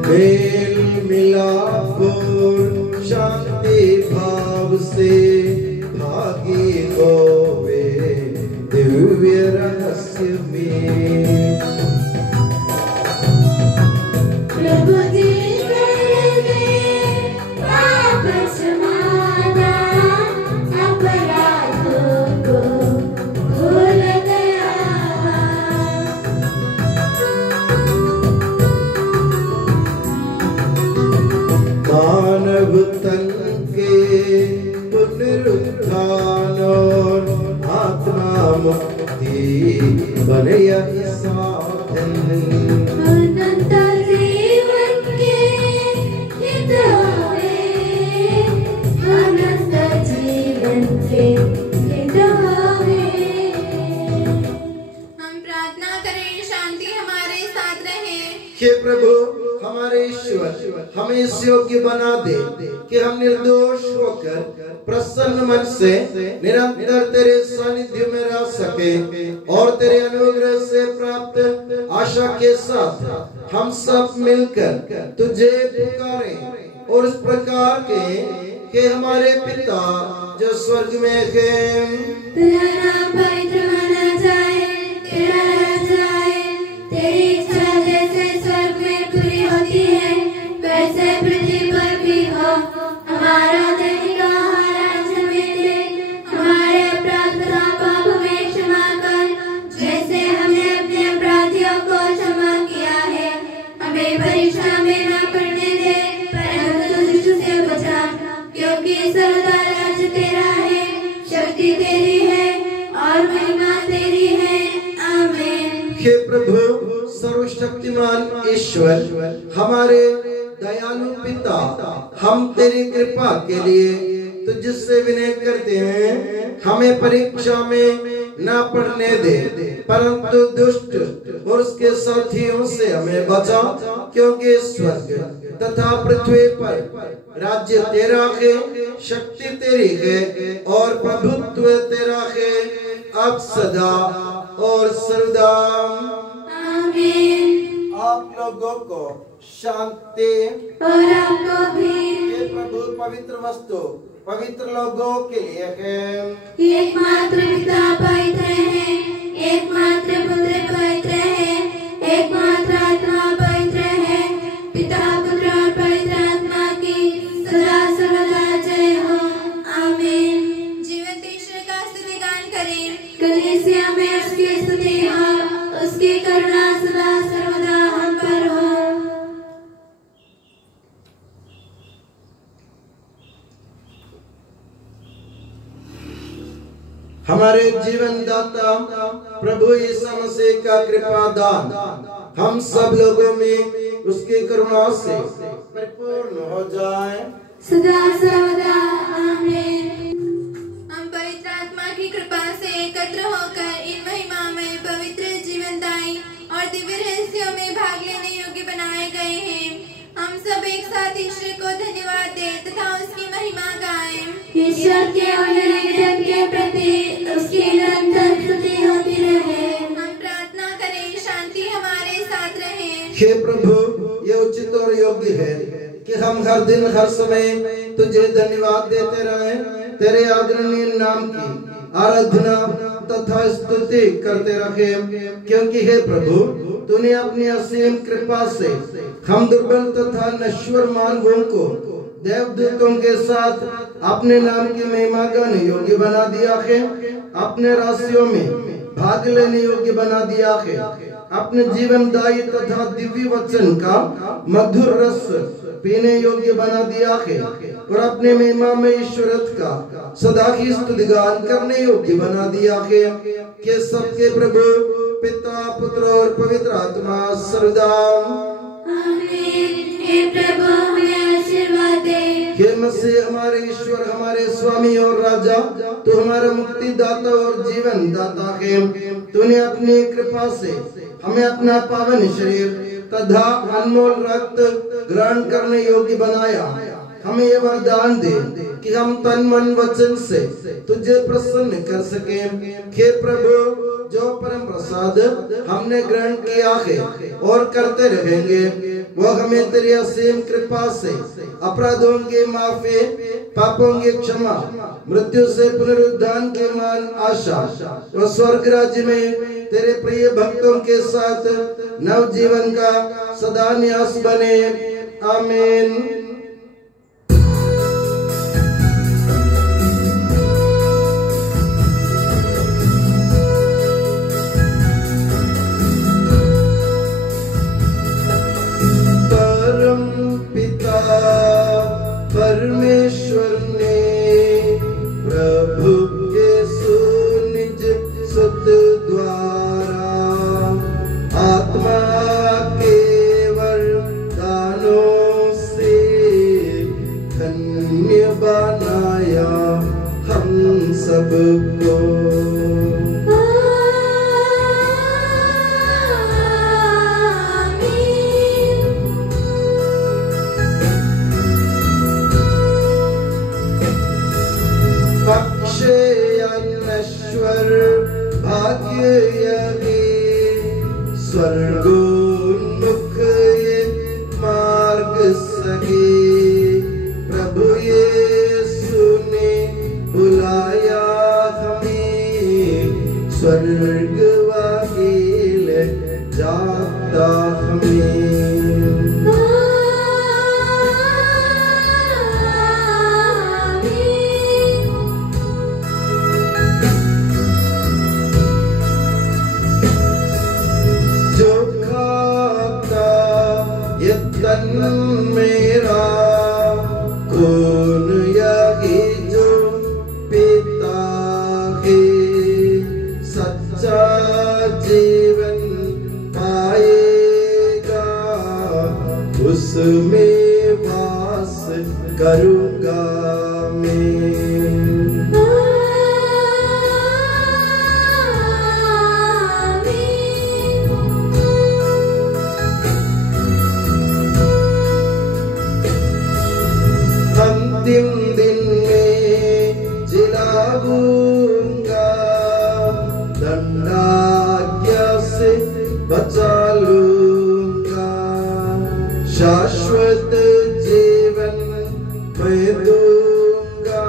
मेल मिलाप और शांति भाव से भागी होवे दिव्य रहस्य में। प्रभु जी कर दे पाप क्षमादान, अपराधों को भूल दयावान। मानव तन के पुनरुत्थान और आत्मा मुक्ति बने साधन। अनंत जीवन के हित होवे, अनंत जीवन के हित होवे। हम प्रार्थना करें, शांति हमारे साथ रहे। हे प्रभु हमारे ईश्वर, हमें इस योग्य बना दे कि हम निर्दोष होकर प्रसन्न मन से निरंतर तेरे सानिध्य में रह सके और तेरे अनुग्रह से प्राप्त आशा के साथ हम सब मिलकर तुझे पुकारें और इस प्रकार के कि हमारे पिता जो स्वर्ग में है, तेरा नाम पवित्र माना जाए, तेरा राज्य आए, तेरी इच्छा जैसे स्वर्ग में पूरी होती है वैसे पृथ्वी पर भी हो। हमारा दैनिक आहार आज हमें दे, हमारे अपराध तथा पाप हमें क्षमा कर, जैसे हमने अपने अपराधियों को क्षमा किया है। हमें परीक्षा में न पड़ने दे, परंतु दुष्ट से बचा, क्योंकि सर्वदा राज्य तेरा है, शक्ति तेरी है और महिमा तेरी है। आमीन। हे प्रभु सर्वशक्तिमान ईश्वर, हमारे दयालु पिता, हम तेरी कृपा के लिए तुझसे विनय करते हैं, हमें परीक्षा में न पड़ने दे, परंतु दुष्ट और उसके साथियों से हमें बचा, क्योंकि स्वर्ग तथा पृथ्वी पर राज्य तेरा है, शक्ति तेरी है और प्रभुत्व तेरा है अब सदा और सर्वदा। आमीन। आप लोगों को शांति और आपको भी। ये प्रभु पवित्र वस्तु पवित्र लोगों के लिए है। एकमात्र पिता पवित्र है, एकमात्र पुत्र पवित्र है, एकमात्र आत्मा पवित्र है। पिता पुत्र और पवित्र आत्मा की सदा सर्वदा जय हो, आमीन। जीवंत ईश्वर का स्तुतिगान करें। कलीसिया में उसकी स्तुति हो, उसकी करुणा सदा सर्वदा हम पर हो। हमारे जीवन दाता प्रभु यीशु मसीह का कृपा दान हम सब लोगों में उसकी करुणा से परिपूर्ण हो जाए सदा सर्वदा आमीन। हम पवित्र आत्मा की कृपा से एकत्र होकर इन महिमामय पवित्र जीवनदायी और दिव्य रहस्यों में भाग लेने योग्य बनाए गए हैं। हम सब एक साथ ईश्वर को धन्यवाद दें तथा उसकी महिमा गाएं। ईश्वर के अनन्य के प्रति उसकी निरंतर स्तुति होती रहे। हम प्रार्थना करें, शांति हमारे साथ रहे। हे प्रभु, ये उचित और योग्य है कि हम हर दिन हर समय तुझे धन्यवाद देते रहें, तेरे आदरणीय नाम की आराधना तथा स्तुति करते रहे, क्योंकि हे प्रभु, तूने अपनी असीम कृपा से हम दुर्बल तथा नश्वर मानवों को देवदूतों के साथ अपने नाम की महिमा गाने योग्य बना दिया है, अपने राशियों में भाग लेने योग्य बना दिया है, अपने जीवनदायी तथा दिव्य वचन का मधुर रस पीने योग्य बना दिया है और अपने महिमा में ईश्वरत का सदा ही स्तुतिगान करने योग्य बना दिया है कि सबके प्रभु पिता पुत्र और पवित्र आत्मा सर्वदा आमीन। हे प्रभु, हमें आशीर्वाद दे। हे मसीह हमारे ईश्वर, हमारे स्वामी और राजा, तू हमारा मुक्तिदाता और जीवन दाता है। तूने अपनी कृपा से हमें अपना पावन शरीर तथा अनमोल रक्त ग्रहण करने योग्य बनाया। हमें ये वरदान दे कि हम तन मन वचन से तुझे प्रसन्न कर सके। हे प्रभु, जो परम प्रसाद हमने ग्रहण किया है और करते रहेंगे, वो हमें तेरी असीम कृपा से अपराधों के माफी, पापों की क्षमा, मृत्यु से पुनरुद्धान के मान आशा और स्वर्ग राज्य में तेरे प्रिय भक्तों के साथ नव जीवन का सदा न्यास बने। आमीन। परमेश्वर ने प्रभु यीशु निज सुत द्वारा आत्मा के वरदानों से धन्य बनाया हम सबको। नश्वर भाग्य यही स्वर्गोन्मुख ये मार्ग सही, प्रभु यीशु ने बुलाया हमें, स्वर्ग वाहिल जाता हमें। मेरा खून यही जो पीता है, सच्चा जीवन पाएगा, उसमें वास करूँगा मैं। अंतिम दिन में जिलाऊंगा, दंडाज्ञा से बचा लूंगा, शाश्वत जीवन मैं दूंगा,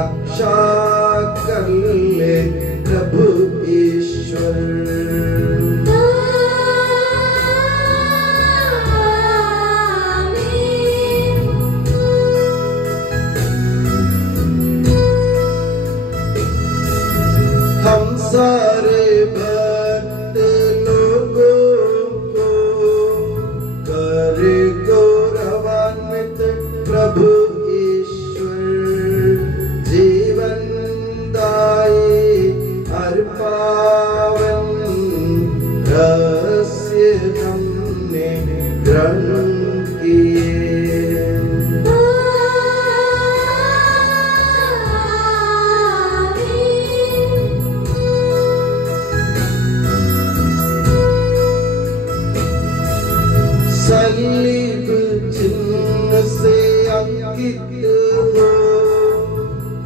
रक्षा कर ले प्रभु ईश्वर। हम सारे भक्त लोगों को कर गौरवान्वित प्रभु ईश्वर। जीवन दायी हर पावन रहस्य हमने ग्रहण किए। सलीब चिन्ह से अंकित हो,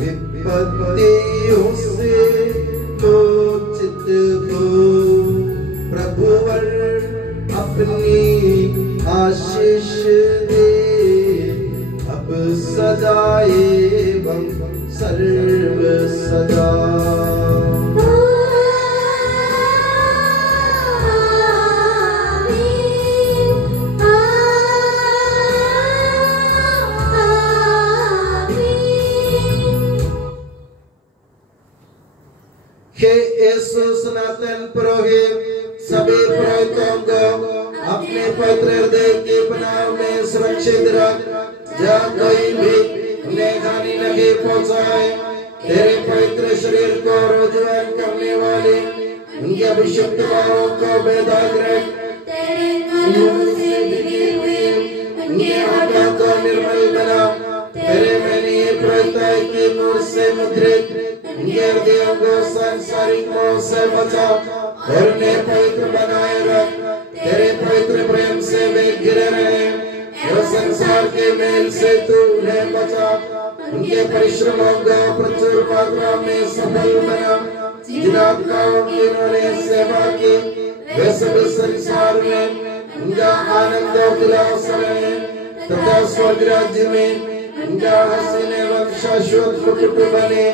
विपत्तियों से मोचित हो। प्रभुवर अपनी आशीष दे, अब सजाए एवं सर्व सदा। हे यीशु सनातन पुरोहित सभी पुरोहितों को अपने पवित्र हृदय के पनाह में सुरक्षित रख, जहाँ कोई भी उन्हें हानि नहीं पहुँचाए। तेरे पवित्र शरीर को रोजगार करने वाले उनके अभिषिक्त भावों को बेदाग रख। तेरे मनों से बिगड़े हुए उनके आत्मा को निर्मल बना। तेरे मैंने ये प्रयत्न की नूर से मुद्रित उनके हृदयों को सांसारिक मोह से बचा और उन्हें पवित्र बनाए रख। तेरे पवित्र प्रेम से वे घिरे रहे और संसार के मेल से तू उन्हें बचा। उनके परिश्रमों को प्रचुर मात्रा में सफल बना। जिन आत्माओं की उन्होंने सेवा की वे सभी संसार में उनका आनंद और दिलासा रहे तथा स्वर्ग राज्य में उनका हसीन एवं शाश्वत मुकुट बने।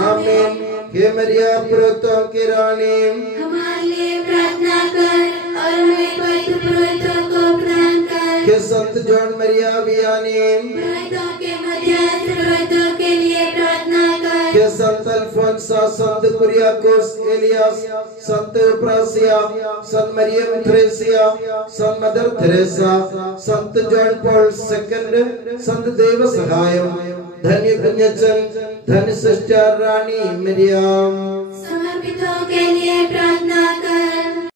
आमीन। हे मरिया पुरोहितों की रानी, हमारे लिए प्रार्थना कर और हमें पवित्र पुरोहितों को प्रदान कर। हे संत जॉन मरिया वियानी, पुरोहितों के मध्यस्थ पुरोहितों के लिए प्रार्थना कर। हे संत अल्फोंसा, संत कुरियाकोस एलियास, संत प्रासिया, संत मरियम थ्रेसिया, संत मदर थेरेसा, संत जॉन पॉल सेकंड, संत देव सहायम, धन्य पुण्यचन, धन्य सिस्टर रानी मरियम, समर्पितों के लिए प्रार्थना कर।